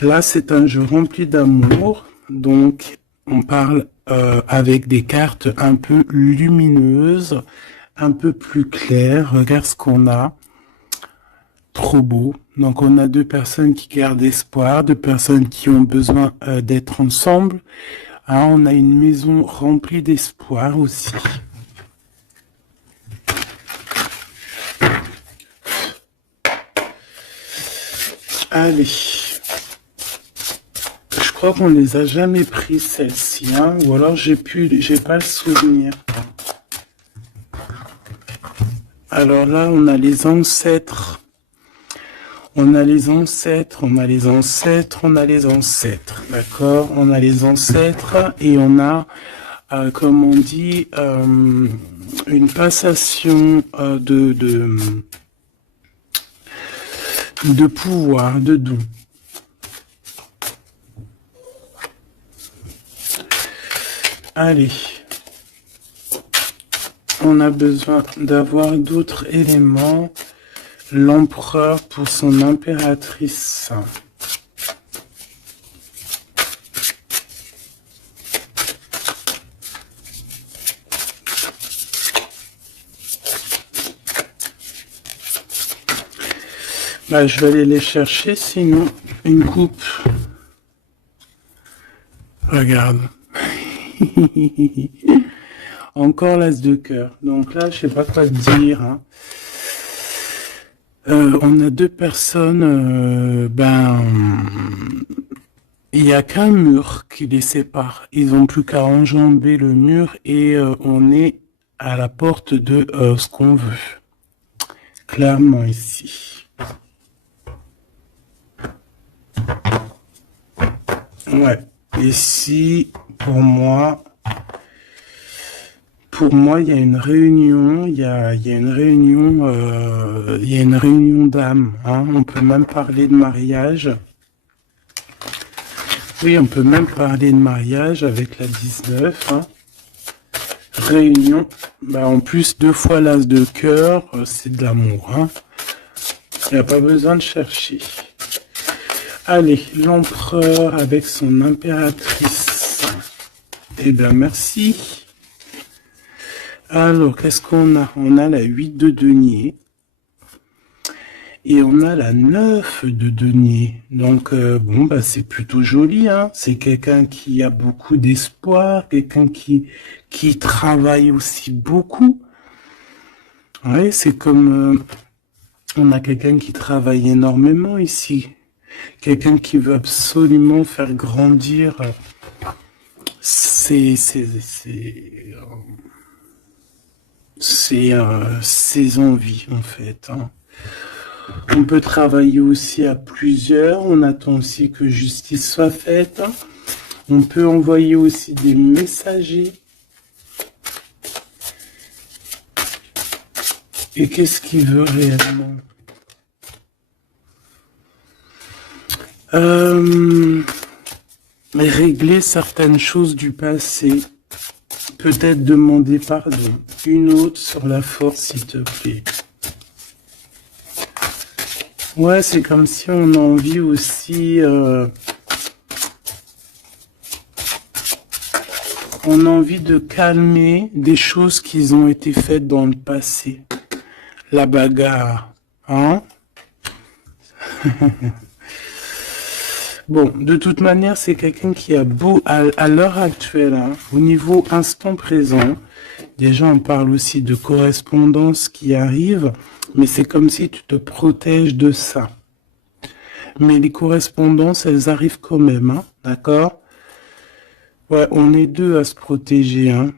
Là, c'est un jeu rempli d'amour. Donc, on parle avec des cartes un peu lumineuses, un peu plus claires. Regarde ce qu'on a. Trop beau. Donc, on a 2 personnes qui gardent espoir, 2 personnes qui ont besoin d'être ensemble. Hein, on a une maison remplie d'espoir aussi. Allez. Je crois qu'on les a jamais pris celles-ci, hein, ou alors j'ai pas le souvenir. Alors là, on a les ancêtres. On a les ancêtres, d'accord? On a les ancêtres et on a, comme on dit, une passation de pouvoir, de dons. Allez, on a besoin d'avoir d'autres éléments. L'empereur pour son impératrice. Bah, je vais aller les chercher, sinon une coupe. Regarde. Encore l'as de cœur. Donc là, je sais pas quoi te dire. Hein. On a 2 personnes, il n'y a qu'un mur qui les sépare. Ils n'ont plus qu'à enjamber le mur et on est à la porte de ce qu'on veut. Clairement ici. Ouais. Ici, pour moi, il y a une réunion, il y a une réunion d'âmes. Hein. On peut même parler de mariage. Oui, on peut même parler de mariage avec la 19. Hein. Réunion. Bah, en plus, 2 fois l'as de cœur, c'est de l'amour. Hein. Il n'y a pas besoin de chercher. Allez, l'empereur avec son impératrice. Eh bien, merci. Alors, qu'est-ce qu'on a? On a la 8 de denier. Et on a la 9 de denier. Donc, bon, bah, c'est plutôt joli, hein. C'est quelqu'un qui a beaucoup d'espoir, quelqu'un qui travaille aussi beaucoup. Ouais, c'est comme, on a quelqu'un qui travaille énormément ici. Quelqu'un qui veut absolument faire grandir ses envies, en fait, hein. On peut travailler aussi à plusieurs. On attend aussi que justice soit faite. On peut envoyer aussi des messagers. Et qu'est-ce qu'il veut réellement? Régler certaines choses du passé. Peut-être demander pardon. Une autre sur la force, s'il te plaît. Ouais, c'est comme si on a envie aussi... on a envie de calmer des choses qui ont été faites dans le passé. La bagarre, hein? Bon, de toute manière, c'est quelqu'un qui a beau, à l'heure actuelle, hein, au niveau instant présent, déjà on parle aussi de correspondance qui arrive, mais c'est comme si tu te protèges de ça. Mais les correspondances, elles arrivent quand même, hein, d'accord? Ouais, on est deux à se protéger, hein.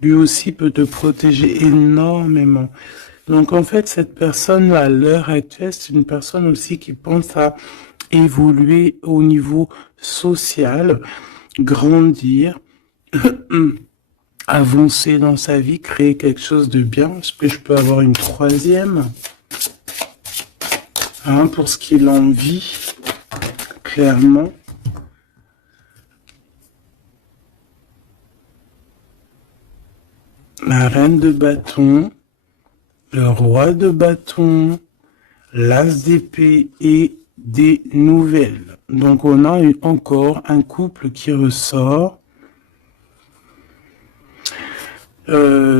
Lui aussi peut te protéger énormément. Donc en fait, cette personne à l'heure actuelle, c'est une personne aussi qui pense à évoluer au niveau social, grandir, avancer dans sa vie, créer quelque chose de bien. Est-ce que je peux avoir une troisième? Hein, pour ce qu'il en vit, clairement. La reine de bâton, le roi de bâton, l'as d'épée et des nouvelles. Donc on a encore un couple qui ressort.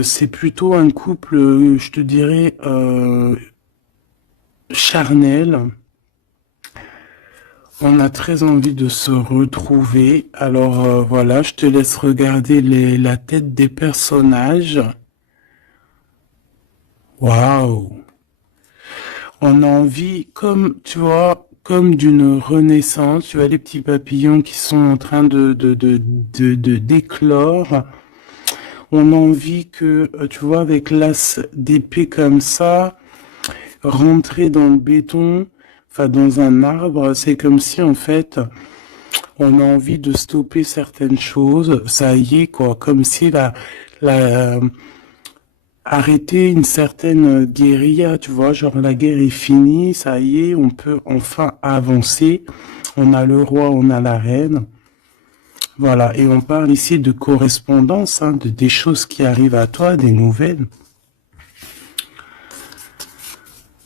C'est plutôt un couple, je te dirais, charnel. On a très envie de se retrouver. Alors voilà, je te laisse regarder la tête des personnages. Waouh! On a envie, comme, tu vois, comme d'une renaissance. Tu vois les petits papillons qui sont en train de d'éclore. On a envie que, tu vois, avec l'as d'épée comme ça, rentrer dans le béton, enfin dans un arbre, c'est comme si en fait, on a envie de stopper certaines choses. Ça y est, quoi, comme si arrêter une certaine guérilla, tu vois, genre la guerre est finie, ça y est, on peut enfin avancer. On a le roi, on a la reine. Voilà, et on parle ici de correspondance, hein, des choses qui arrivent à toi, des nouvelles.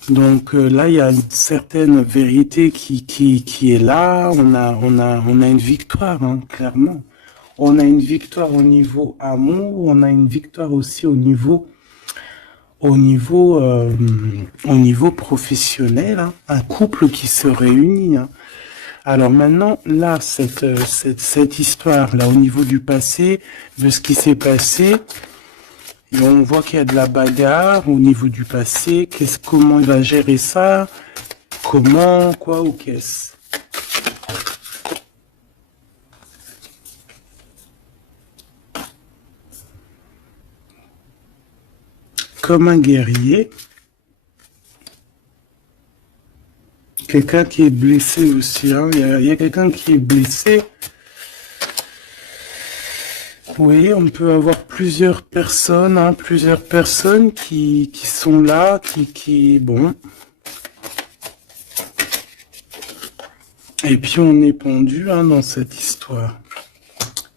Donc là, il y a une certaine vérité qui est là. On a une victoire, hein, clairement. On a une victoire au niveau amour, on a une victoire aussi au niveau professionnel, hein, un couple qui se réunit, hein. Alors maintenant, là, cette histoire-là, au niveau du passé, de ce qui s'est passé, et on voit qu'il y a de la bagarre au niveau du passé. Comment il va gérer ça? Comment, quoi ou qu'est-ce? Comme un guerrier. Quelqu'un qui est blessé aussi, hein. Il y a quelqu'un qui est blessé. Oui, on peut avoir plusieurs personnes, hein, plusieurs personnes qui sont là, bon. Et puis on est pendu, hein, dans cette histoire.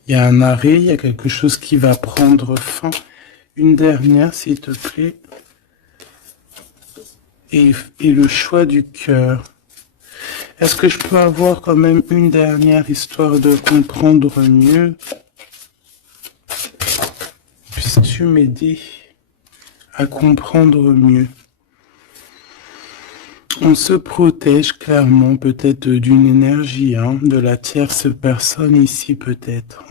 Il y a un arrêt, il y a quelque chose qui va prendre fin. Une dernière, s'il te plaît. Et le choix du cœur. Est-ce que je peux avoir quand même une dernière histoire de comprendre mieux? Puisses-tu m'aider à comprendre mieux? On se protège clairement peut-être d'une énergie, hein, de la tierce personne ici peut-être.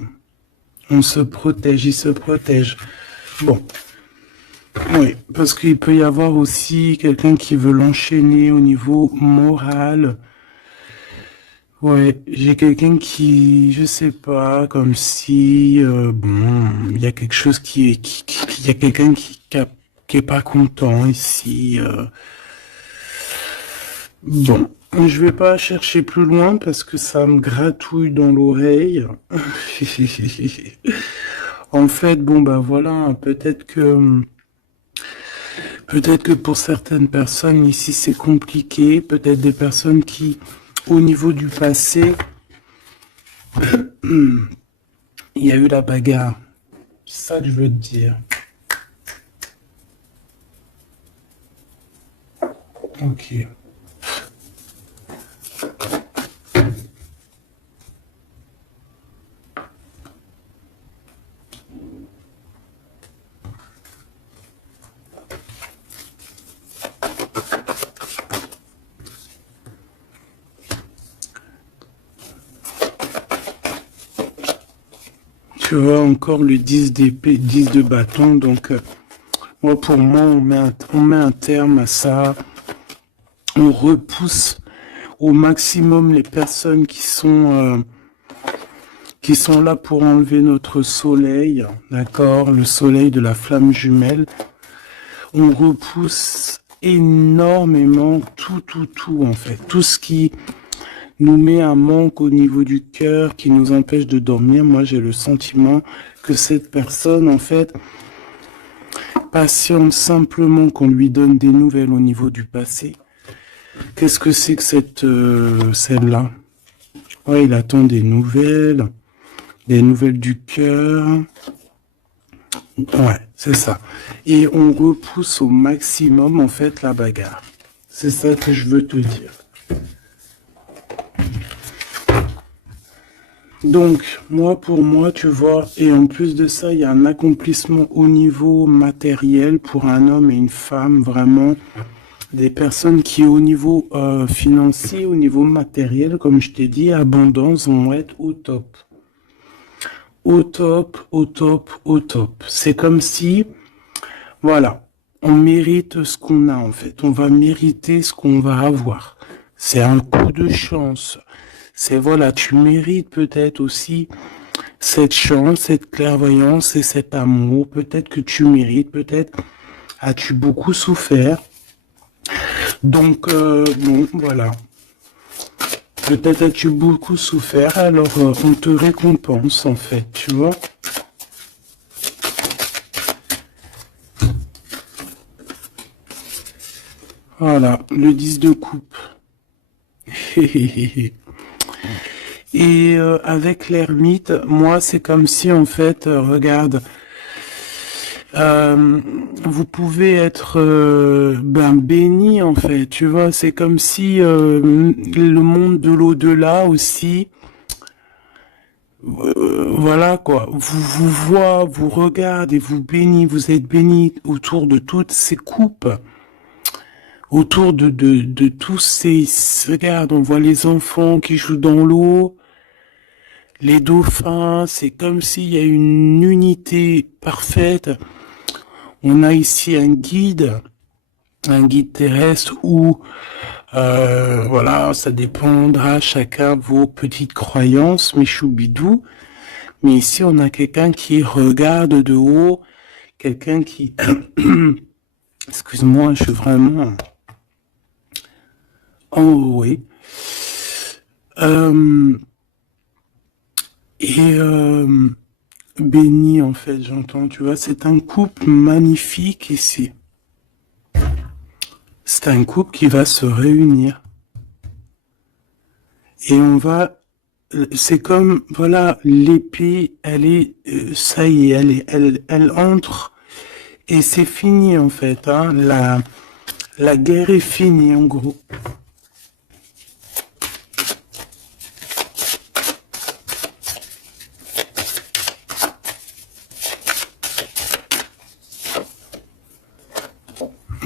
On se protège, il se protège. Bon, oui, parce qu'il peut y avoir aussi quelqu'un qui veut l'enchaîner au niveau moral. Ouais, j'ai quelqu'un qui, je sais pas, comme si, bon, il y a quelque chose il y a quelqu'un qui est pas content ici. Bon, je vais pas chercher plus loin parce que ça me gratouille dans l'oreille. En fait, bon bah voilà, peut-être que pour certaines personnes ici c'est compliqué, peut-être des personnes qui, au niveau du passé, il y a eu la bagarre. C'est ça que je veux te dire. Ok. Tu vois encore le 10 d'épée, 10 de bâton, donc moi pour moi on met un terme à ça, on repousse au maximum les personnes qui sont là pour enlever notre soleil, d'accord, le soleil de la flamme jumelle. On repousse énormément tout en fait, tout ce qui nous met un manque au niveau du cœur, qui nous empêche de dormir. Moi j'ai le sentiment que cette personne en fait patiente simplement qu'on lui donne des nouvelles au niveau du passé. Qu'est-ce que c'est que celle-là? Ouais, il attend des nouvelles du cœur. Ouais, c'est ça. Et on repousse au maximum, en fait, la bagarre. C'est ça que je veux te dire. Donc, pour moi, tu vois, et en plus de ça, il y a un accomplissement au niveau matériel pour un homme et une femme, vraiment. Des personnes qui, au niveau financier, au niveau matériel, comme je t'ai dit, abondance, vont être au top. Au top, au top, au top. C'est comme si, voilà, on mérite ce qu'on a en fait. On va mériter ce qu'on va avoir. C'est un coup de chance. C'est voilà, tu mérites peut-être aussi cette chance, cette clairvoyance et cet amour. Peut-être que tu mérites, peut-être as-tu beaucoup souffert. Donc, bon, voilà. Peut-être as-tu beaucoup souffert, alors on te récompense en fait, tu vois. Voilà, le 10 de coupe. Et avec l'ermite, moi c'est comme si en fait, regarde, euh, vous pouvez être béni en fait, tu vois, c'est comme si le monde de l'au-delà aussi, voilà quoi, vous voit, vous regarde et vous bénit, vous êtes béni autour de toutes ces coupes, autour de tous ces, regarde, on voit les enfants qui jouent dans l'eau, les dauphins, c'est comme s'il y a une unité parfaite. On a ici un guide terrestre où, voilà, ça dépendra chacun vos petites croyances, mes choubidous. Mais ici, on a quelqu'un qui regarde de haut, quelqu'un qui, excuse-moi, je suis vraiment enroué. Euh, et béni en fait, j'entends, tu vois, c'est un couple magnifique ici. C'est un couple qui va se réunir. Et on va, c'est comme, voilà, l'épée, elle est, ça y est, elle entre et c'est fini en fait, hein, la guerre est finie en gros.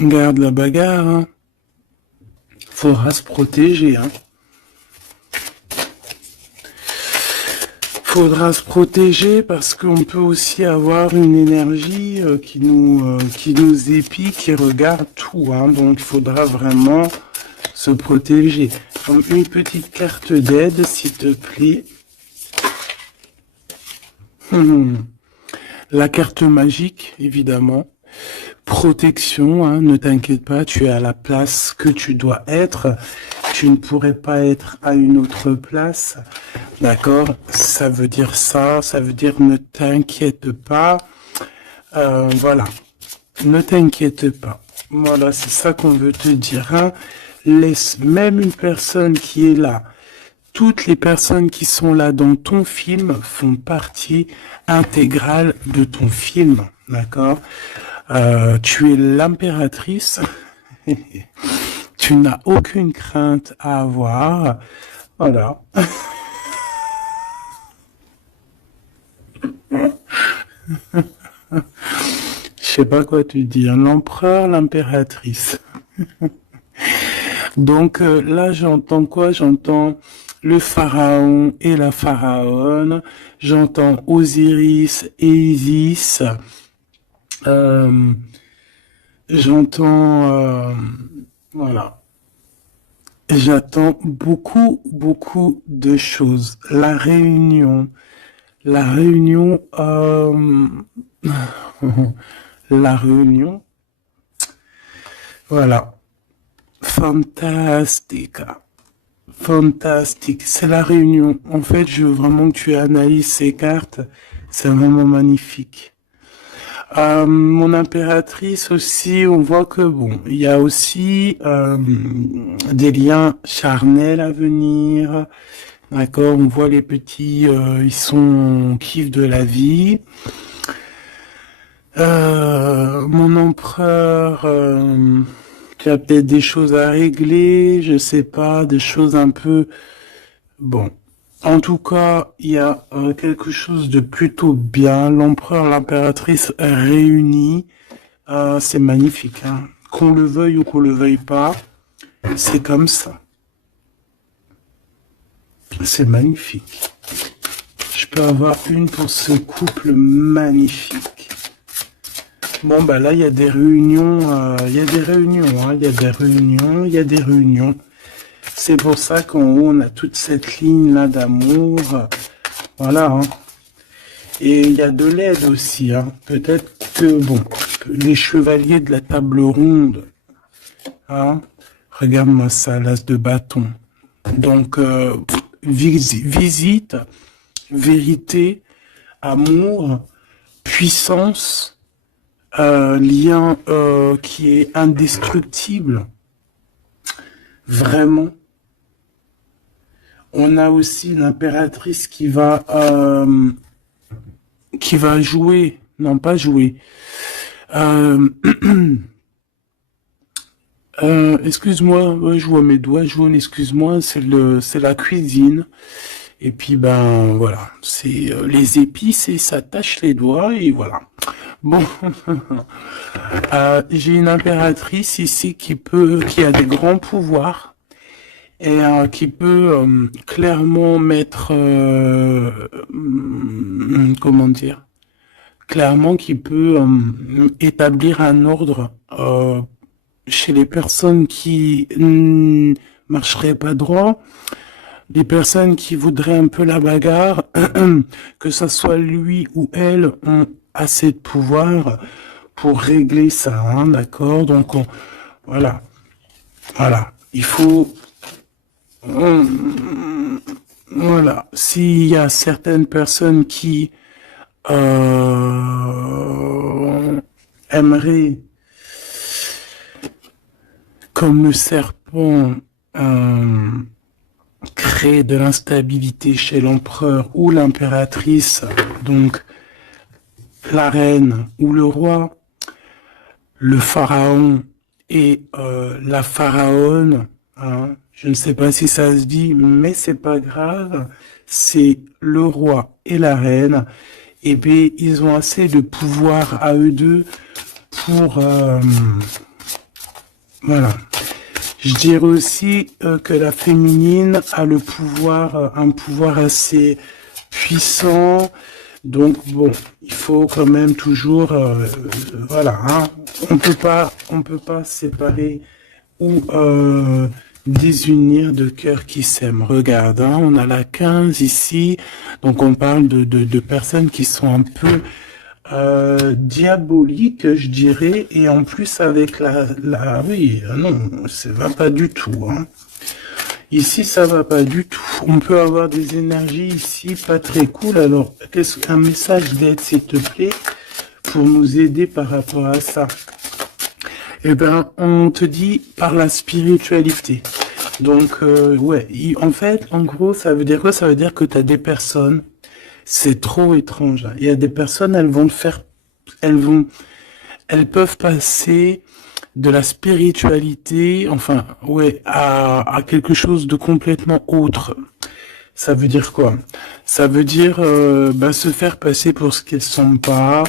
Regarde la bagarre, hein. Faudra se protéger, hein. Faudra se protéger parce qu'on peut aussi avoir une énergie qui nous épie, qui regarde tout, hein. Donc il faudra vraiment se protéger. Donc, une petite carte d'aide, s'il te plaît. La carte magique, évidemment. Protection, hein, ne t'inquiète pas, tu es à la place que tu dois être. Tu ne pourrais pas être à une autre place. D'accord? Ça veut dire ça, ça veut dire ne t'inquiète pas. Voilà. Ne t'inquiète pas. Voilà, c'est ça qu'on veut te dire, hein. Laisse même une personne qui est là. Toutes les personnes qui sont là dans ton film font partie intégrale de ton film, d'accord? Tu es l'impératrice, tu n'as aucune crainte à avoir, voilà. Je sais pas quoi te dire, l'empereur, l'impératrice. Donc là, j'entends quoi? J'entends le pharaon et la pharaone, j'entends Osiris et Isis, j'entends, voilà, j'attends beaucoup, beaucoup de choses. La réunion, la réunion, voilà, fantastica. Fantastique, c'est la réunion. En fait, je veux vraiment que tu analyses ces cartes. C'est vraiment magnifique. Mon impératrice aussi, on voit que bon, il y a aussi des liens charnels à venir. D'accord, on voit les petits, ils sont kiff de la vie. Mon empereur. Tu as peut-être des choses à régler, je sais pas, des choses un peu... Bon. En tout cas, il y a quelque chose de plutôt bien. L'empereur, l'impératrice réunis. C'est magnifique, hein. Qu'on le veuille ou qu'on le veuille pas, c'est comme ça. C'est magnifique. Je peux avoir une pour ce couple magnifique. Bon, bah là, il y a des réunions, hein, il y a des réunions. C'est pour ça qu'en haut, on a toute cette ligne-là d'amour. Voilà, hein. Et il y a de l'aide aussi, hein. Peut-être que, bon, les chevaliers de la table ronde, hein. Regarde-moi ça, l'as de bâton. Donc, visite, vérité, amour, puissance, lien qui est indestructible, vraiment. On a aussi l'impératrice qui va jouer, non pas jouer. Excuse-moi, ouais, je vois mes doigts jaunes, excuse-moi, c'est la cuisine. Et puis ben voilà, c'est les épices et ça tâche les doigts et voilà. Bon, j'ai une impératrice ici qui a des grands pouvoirs et qui peut clairement mettre, comment dire, clairement qui peut établir un ordre chez les personnes qui marcheraient pas droit. Les personnes qui voudraient un peu la bagarre, que ça soit lui ou elle, ont assez de pouvoir pour régler ça, hein, d'accord? Donc, voilà. Voilà. Il faut... voilà. S'il y a certaines personnes qui aimeraient, comme le serpent, créer de l'instabilité chez l'empereur ou l'impératrice, donc la reine ou le roi, le pharaon et la pharaone, hein, je ne sais pas si ça se dit, mais c'est pas grave, c'est le roi et la reine, et bien ils ont assez de pouvoir à eux deux pour voilà. Je dirais aussi que la féminine a le pouvoir, un pouvoir assez puissant. Donc bon, il faut quand même toujours, voilà, hein, on peut pas séparer ou désunir de cœurs qui s'aiment. Regarde, hein, on a la 15 ici, donc on parle de personnes qui sont un peu diaboliques, je dirais, et en plus avec oui, non, ça va pas du tout, hein. Ici, ça va pas du tout. On peut avoir des énergies ici pas très cool. Alors, qu'est-ce qu'un message d'aide, s'il te plaît, pour nous aider par rapport à ça? Eh ben, on te dit par la spiritualité. Donc, ouais, en fait, en gros, ça veut dire quoi? Ça veut dire que tu as des personnes, c'est trop étrange, hein. Il y a des personnes, elles vont le faire, elles vont, elles peuvent passer de la spiritualité, enfin, ouais, à quelque chose de complètement autre. Ça veut dire quoi? Ça veut dire se faire passer pour ce qu'elles sont pas,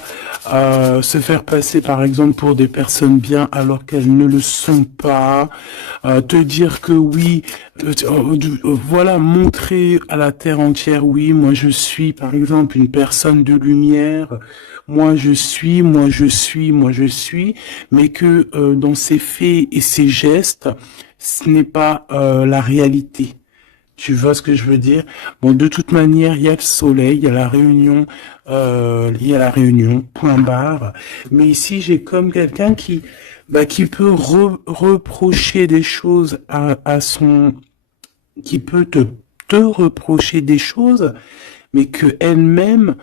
se faire passer par exemple pour des personnes bien alors qu'elles ne le sont pas, te dire que oui, voilà, montrer à la terre entière, oui, moi je suis par exemple une personne de lumière, moi je suis, moi je suis, moi je suis, mais que dans ses faits et ses gestes, ce n'est pas la réalité. Tu vois ce que je veux dire? Bon, de toute manière, il y a le soleil, il y a la réunion, point barre. Mais ici, j'ai comme quelqu'un qui peut reprocher des choses qui peut te reprocher des choses, mais que elle-même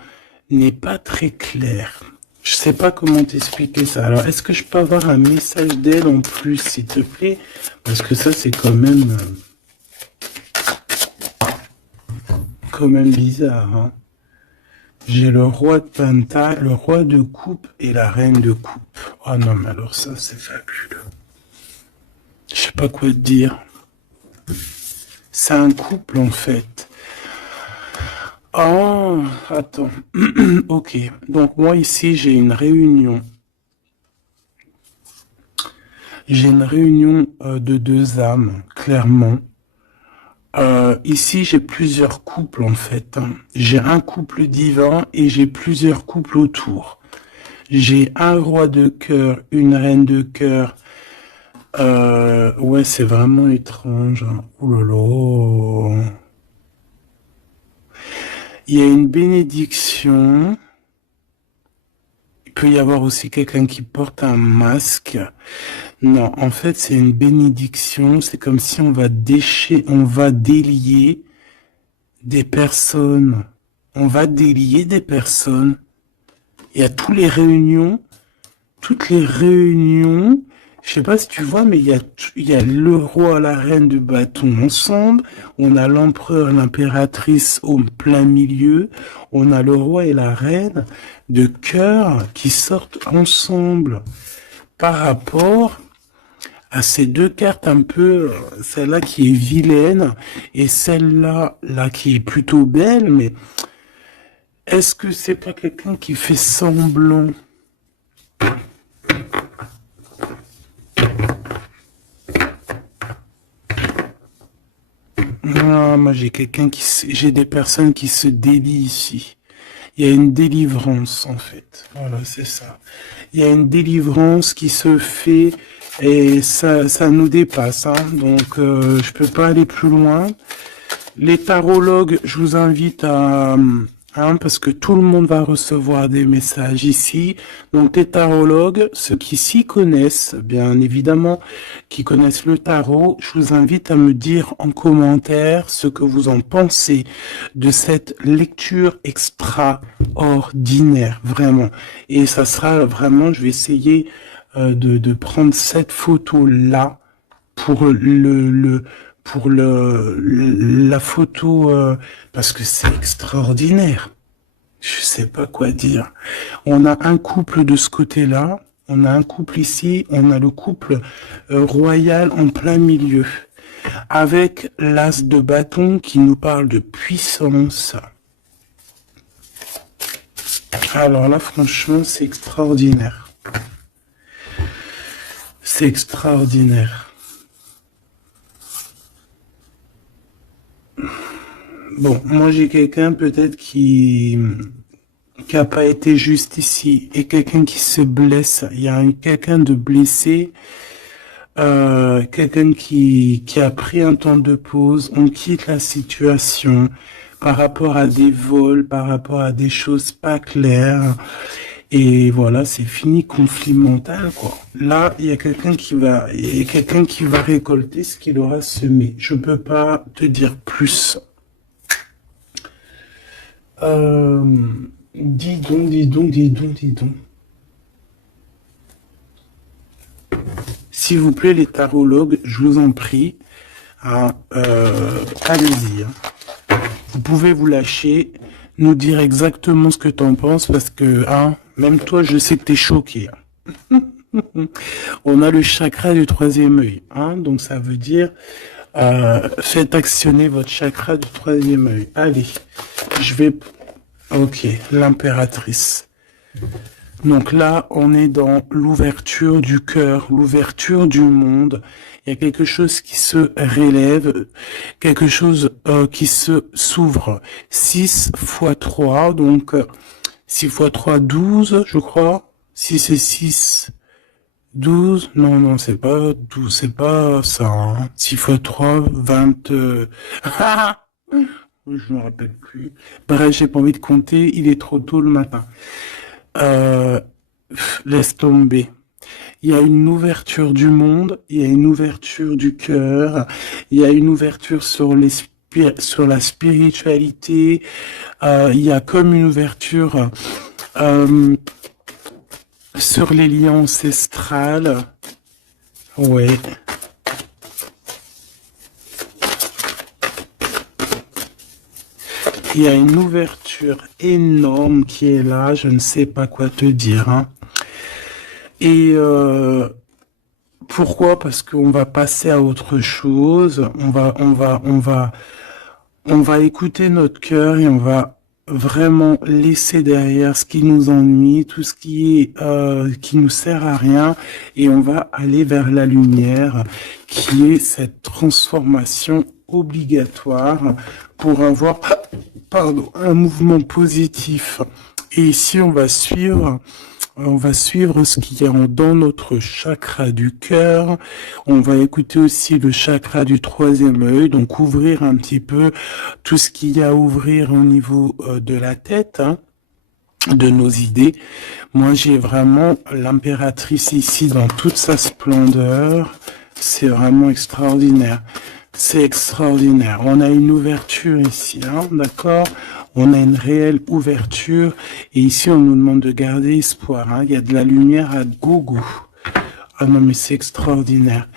n'est pas très claire. Je sais pas comment t'expliquer ça. Alors, est-ce que je peux avoir un message d'elle en plus, s'il te plaît? Parce que ça, c'est quand même bizarre, hein. J'ai le roi de pentacle, le roi de coupe et la reine de coupe. Oh non, mais alors ça, c'est fabuleux. Je sais pas quoi te dire. C'est un couple, en fait. Oh, attends. Ok. Donc, moi, ici, j'ai une réunion. J'ai une réunion de deux âmes, clairement. Ici, j'ai plusieurs couples en fait, hein. J'ai un couple divin et j'ai plusieurs couples autour. J'ai un roi de cœur, une reine de cœur. Ouais, c'est vraiment étrange, hein. Ouh là là. Il y a une bénédiction. Il peut y avoir aussi quelqu'un qui porte un masque. Non, en fait, c'est une bénédiction. C'est comme si on va délier des personnes. On va délier des personnes. Il y a toutes les réunions. Je sais pas si tu vois, mais il y a le roi, la reine de bâton ensemble. On a l'empereur, l'impératrice au plein milieu. On a le roi et la reine de cœur qui sortent ensemble par rapport à ces deux cartes un peu, celle-là qui est vilaine et celle-là là qui est plutôt belle, mais est-ce que c'est pas quelqu'un qui fait semblant? Non, moi j'ai des personnes qui se délient ici. Il y a une délivrance en fait. Voilà, c'est ça. Il y a une délivrance qui se fait et ça nous dépasse, hein. Donc je peux pas aller plus loin. Les tarologues, je vous invite parce que tout le monde va recevoir des messages ici. Donc les tarologues, ceux qui s'y connaissent, bien évidemment, qui connaissent le tarot, je vous invite à me dire en commentaire ce que vous en pensez de cette lecture extraordinaire, vraiment. Et ça sera vraiment, je vais essayer de prendre cette photo-là pour la photo parce que c'est extraordinaire. Je sais pas quoi dire. On a un couple de ce côté-là, on a un couple ici, on a le couple royal en plein milieu avec l'as de bâton qui nous parle de puissance. Alors là, franchement, c'est extraordinaire. C'est extraordinaire. Bon, moi j'ai quelqu'un peut-être qui a pas été juste ici et quelqu'un qui se blesse. Il y a quelqu'un de blessé, quelqu'un qui a pris un temps de pause. On quitte la situation par rapport à des vols, par rapport à des choses pas claires. Et voilà, c'est fini, conflit mental, quoi. Là, il y a quelqu'un qui va récolter ce qu'il aura semé. Je peux pas te dire plus. Euh, dis donc, dis donc, dis donc, dis donc. S'il vous plaît, les tarologues, je vous en prie, hein, allez-y, hein. Vous pouvez vous lâcher, nous dire exactement ce que t'en penses, parce que, hein, même toi, je sais que t'es choqué. On a le chakra du troisième œil, hein, donc ça veut dire, faites actionner votre chakra du troisième œil. Allez, je vais, ok, l'impératrice. Donc là, on est dans l'ouverture du cœur, l'ouverture du monde. Il y a quelque chose qui se relève, quelque chose qui s'ouvre. 6 fois 3, donc 6 fois 3, 12, je crois. 6 et 6, 12. Non, non, c'est pas 12, c'est pas ça. Hein. 6 fois 3, 20... Je me rappelle plus. Bref, j'ai pas envie de compter, il est trop tôt le matin. Euh, laisse tomber. Il y a une ouverture du monde, il y a une ouverture du cœur, il y a une ouverture sur sur la spiritualité, il y a comme une ouverture euh, sur les liens ancestrales. Ouais. Il y a une ouverture énorme qui est là, je ne sais pas quoi te dire. Hein. Et pourquoi? Parce qu'on va passer à autre chose. On va écouter notre cœur et on va vraiment laisser derrière ce qui nous ennuie, tout ce qui nous sert à rien, et on va aller vers la lumière, qui est cette transformation obligatoire pour avoir, pardon, un mouvement positif. Et ici, on va suivre ce qu'il y a dans notre chakra du cœur. On va écouter aussi le chakra du troisième œil, donc ouvrir un petit peu tout ce qu'il y a à ouvrir au niveau de la tête, hein, de nos idées. Moi, j'ai vraiment l'impératrice ici dans toute sa splendeur. C'est vraiment extraordinaire. C'est extraordinaire. On a une ouverture ici, hein, d'accord? On a une réelle ouverture. Et ici, on nous demande de garder espoir. Hein. Il y a de la lumière à gogo. Ah non, mais c'est extraordinaire.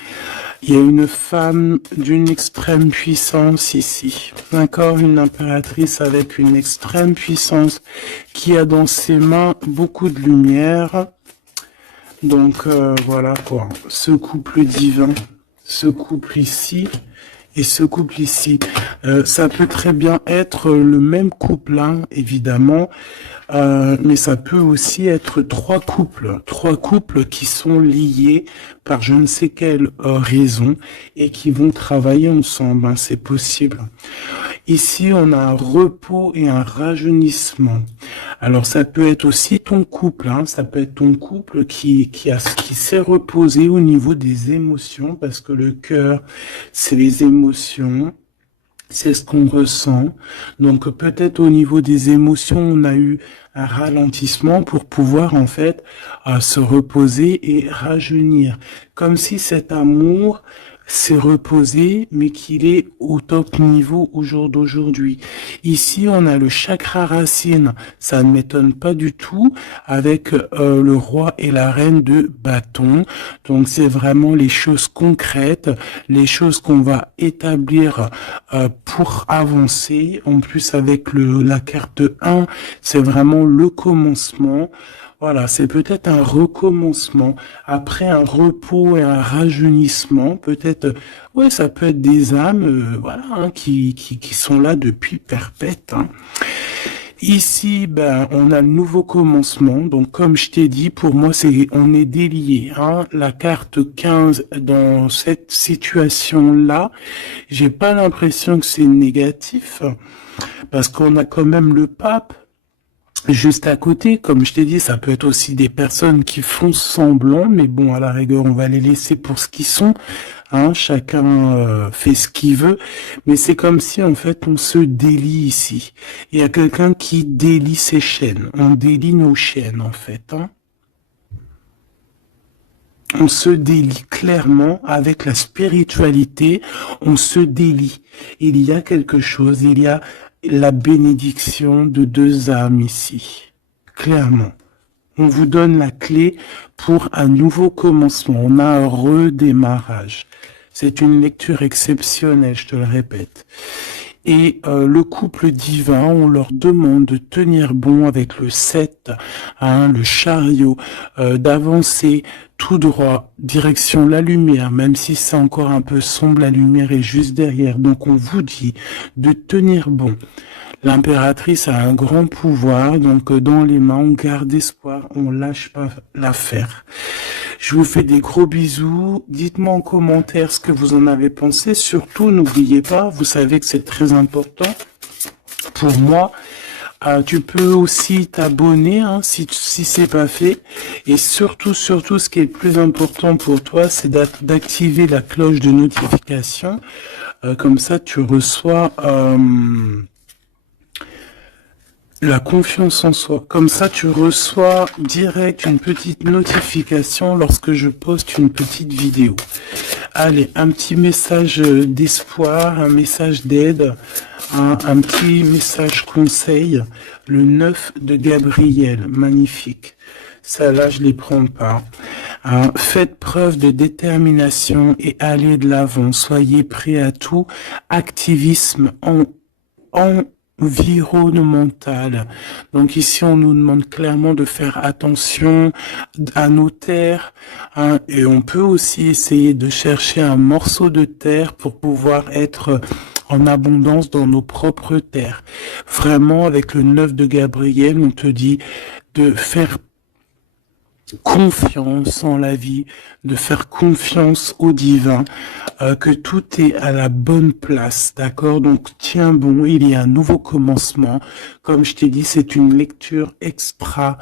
Il y a une femme d'une extrême puissance ici. D'accord? Une impératrice avec une extrême puissance qui a dans ses mains beaucoup de lumière. Donc, voilà quoi. Ce couple divin, ce couple ici, et ce couple ici, ça peut très bien être le même couple, hein, évidemment, mais ça peut aussi être trois couples qui sont liés par je ne sais quelle raison et qui vont travailler ensemble, hein, c'est possible. Ici, on a un repos et un rajeunissement. Alors, ça peut être aussi ton couple, hein, ça peut être ton couple qui s'est reposé au niveau des émotions, parce que le cœur, c'est les émotions, c'est ce qu'on ressent. Donc, peut-être au niveau des émotions, on a eu un ralentissement pour pouvoir, en fait, se reposer et rajeunir. Comme si cet amour s'est reposé, mais qu'il est au top niveau au jour d'aujourd'hui. Ici, on a le chakra racine, ça ne m'étonne pas du tout, avec le roi et la reine de bâton. Donc, c'est vraiment les choses concrètes, les choses qu'on va établir pour avancer. En plus, avec la carte 1, c'est vraiment le commencement. Voilà, c'est peut-être un recommencement après un repos et un rajeunissement. Peut-être, ouais, ça peut être des âmes, voilà, hein, qui sont là depuis perpète. Hein. Ici, ben, on a le nouveau commencement. Donc, comme je t'ai dit, pour moi, on est délié, hein. La carte 15 dans cette situation-là, j'ai pas l'impression que c'est négatif parce qu'on a quand même le pape juste à côté. Comme je t'ai dit, ça peut être aussi des personnes qui font semblant, mais bon, à la rigueur, on va les laisser pour ce qu'ils sont. Hein, chacun fait ce qu'il veut, mais c'est comme si en fait on se délie ici. Il y a quelqu'un qui délie ses chaînes. On délie nos chaînes en fait. Hein. On se délie clairement avec la spiritualité. On se délie. Il y a quelque chose. Il y a la bénédiction de deux âmes ici. Clairement. On vous donne la clé pour un nouveau commencement. On a un redémarrage. C'est une lecture exceptionnelle, je te le répète. Et le couple divin, on leur demande de tenir bon avec le 7, hein, le chariot, d'avancer tout droit, direction la lumière, même si c'est encore un peu sombre, la lumière est juste derrière. Donc on vous dit de tenir bon. L'impératrice a un grand pouvoir, donc dans les mains, on garde espoir, on lâche pas l'affaire. Je vous fais des gros bisous. Dites-moi en commentaire ce que vous en avez pensé. Surtout, n'oubliez pas, vous savez que c'est très important pour moi. Tu peux aussi t'abonner hein, si c'est pas fait. Et surtout, ce qui est le plus important pour toi, c'est d'activer la cloche de notification. Comme ça, tu reçois... la confiance en soi. Comme ça, tu reçois direct une petite notification lorsque je poste une petite vidéo. Allez, un petit message d'espoir, un message d'aide, un petit message conseil. Le 9 de Gabriel, magnifique. Ça là, je les prends pas. Faites preuve de détermination et allez de l'avant. Soyez prêts à tout. Activisme environnementale. Donc ici, on nous demande clairement de faire attention à nos terres hein, et on peut aussi essayer de chercher un morceau de terre pour pouvoir être en abondance dans nos propres terres. Vraiment, avec le 9 de Gabriel, on te dit de faire confiance en la vie, de faire confiance au divin, que tout est à la bonne place, d'accord? Donc tiens bon, il y a un nouveau commencement. Comme je t'ai dit, c'est une lecture extraordinaire.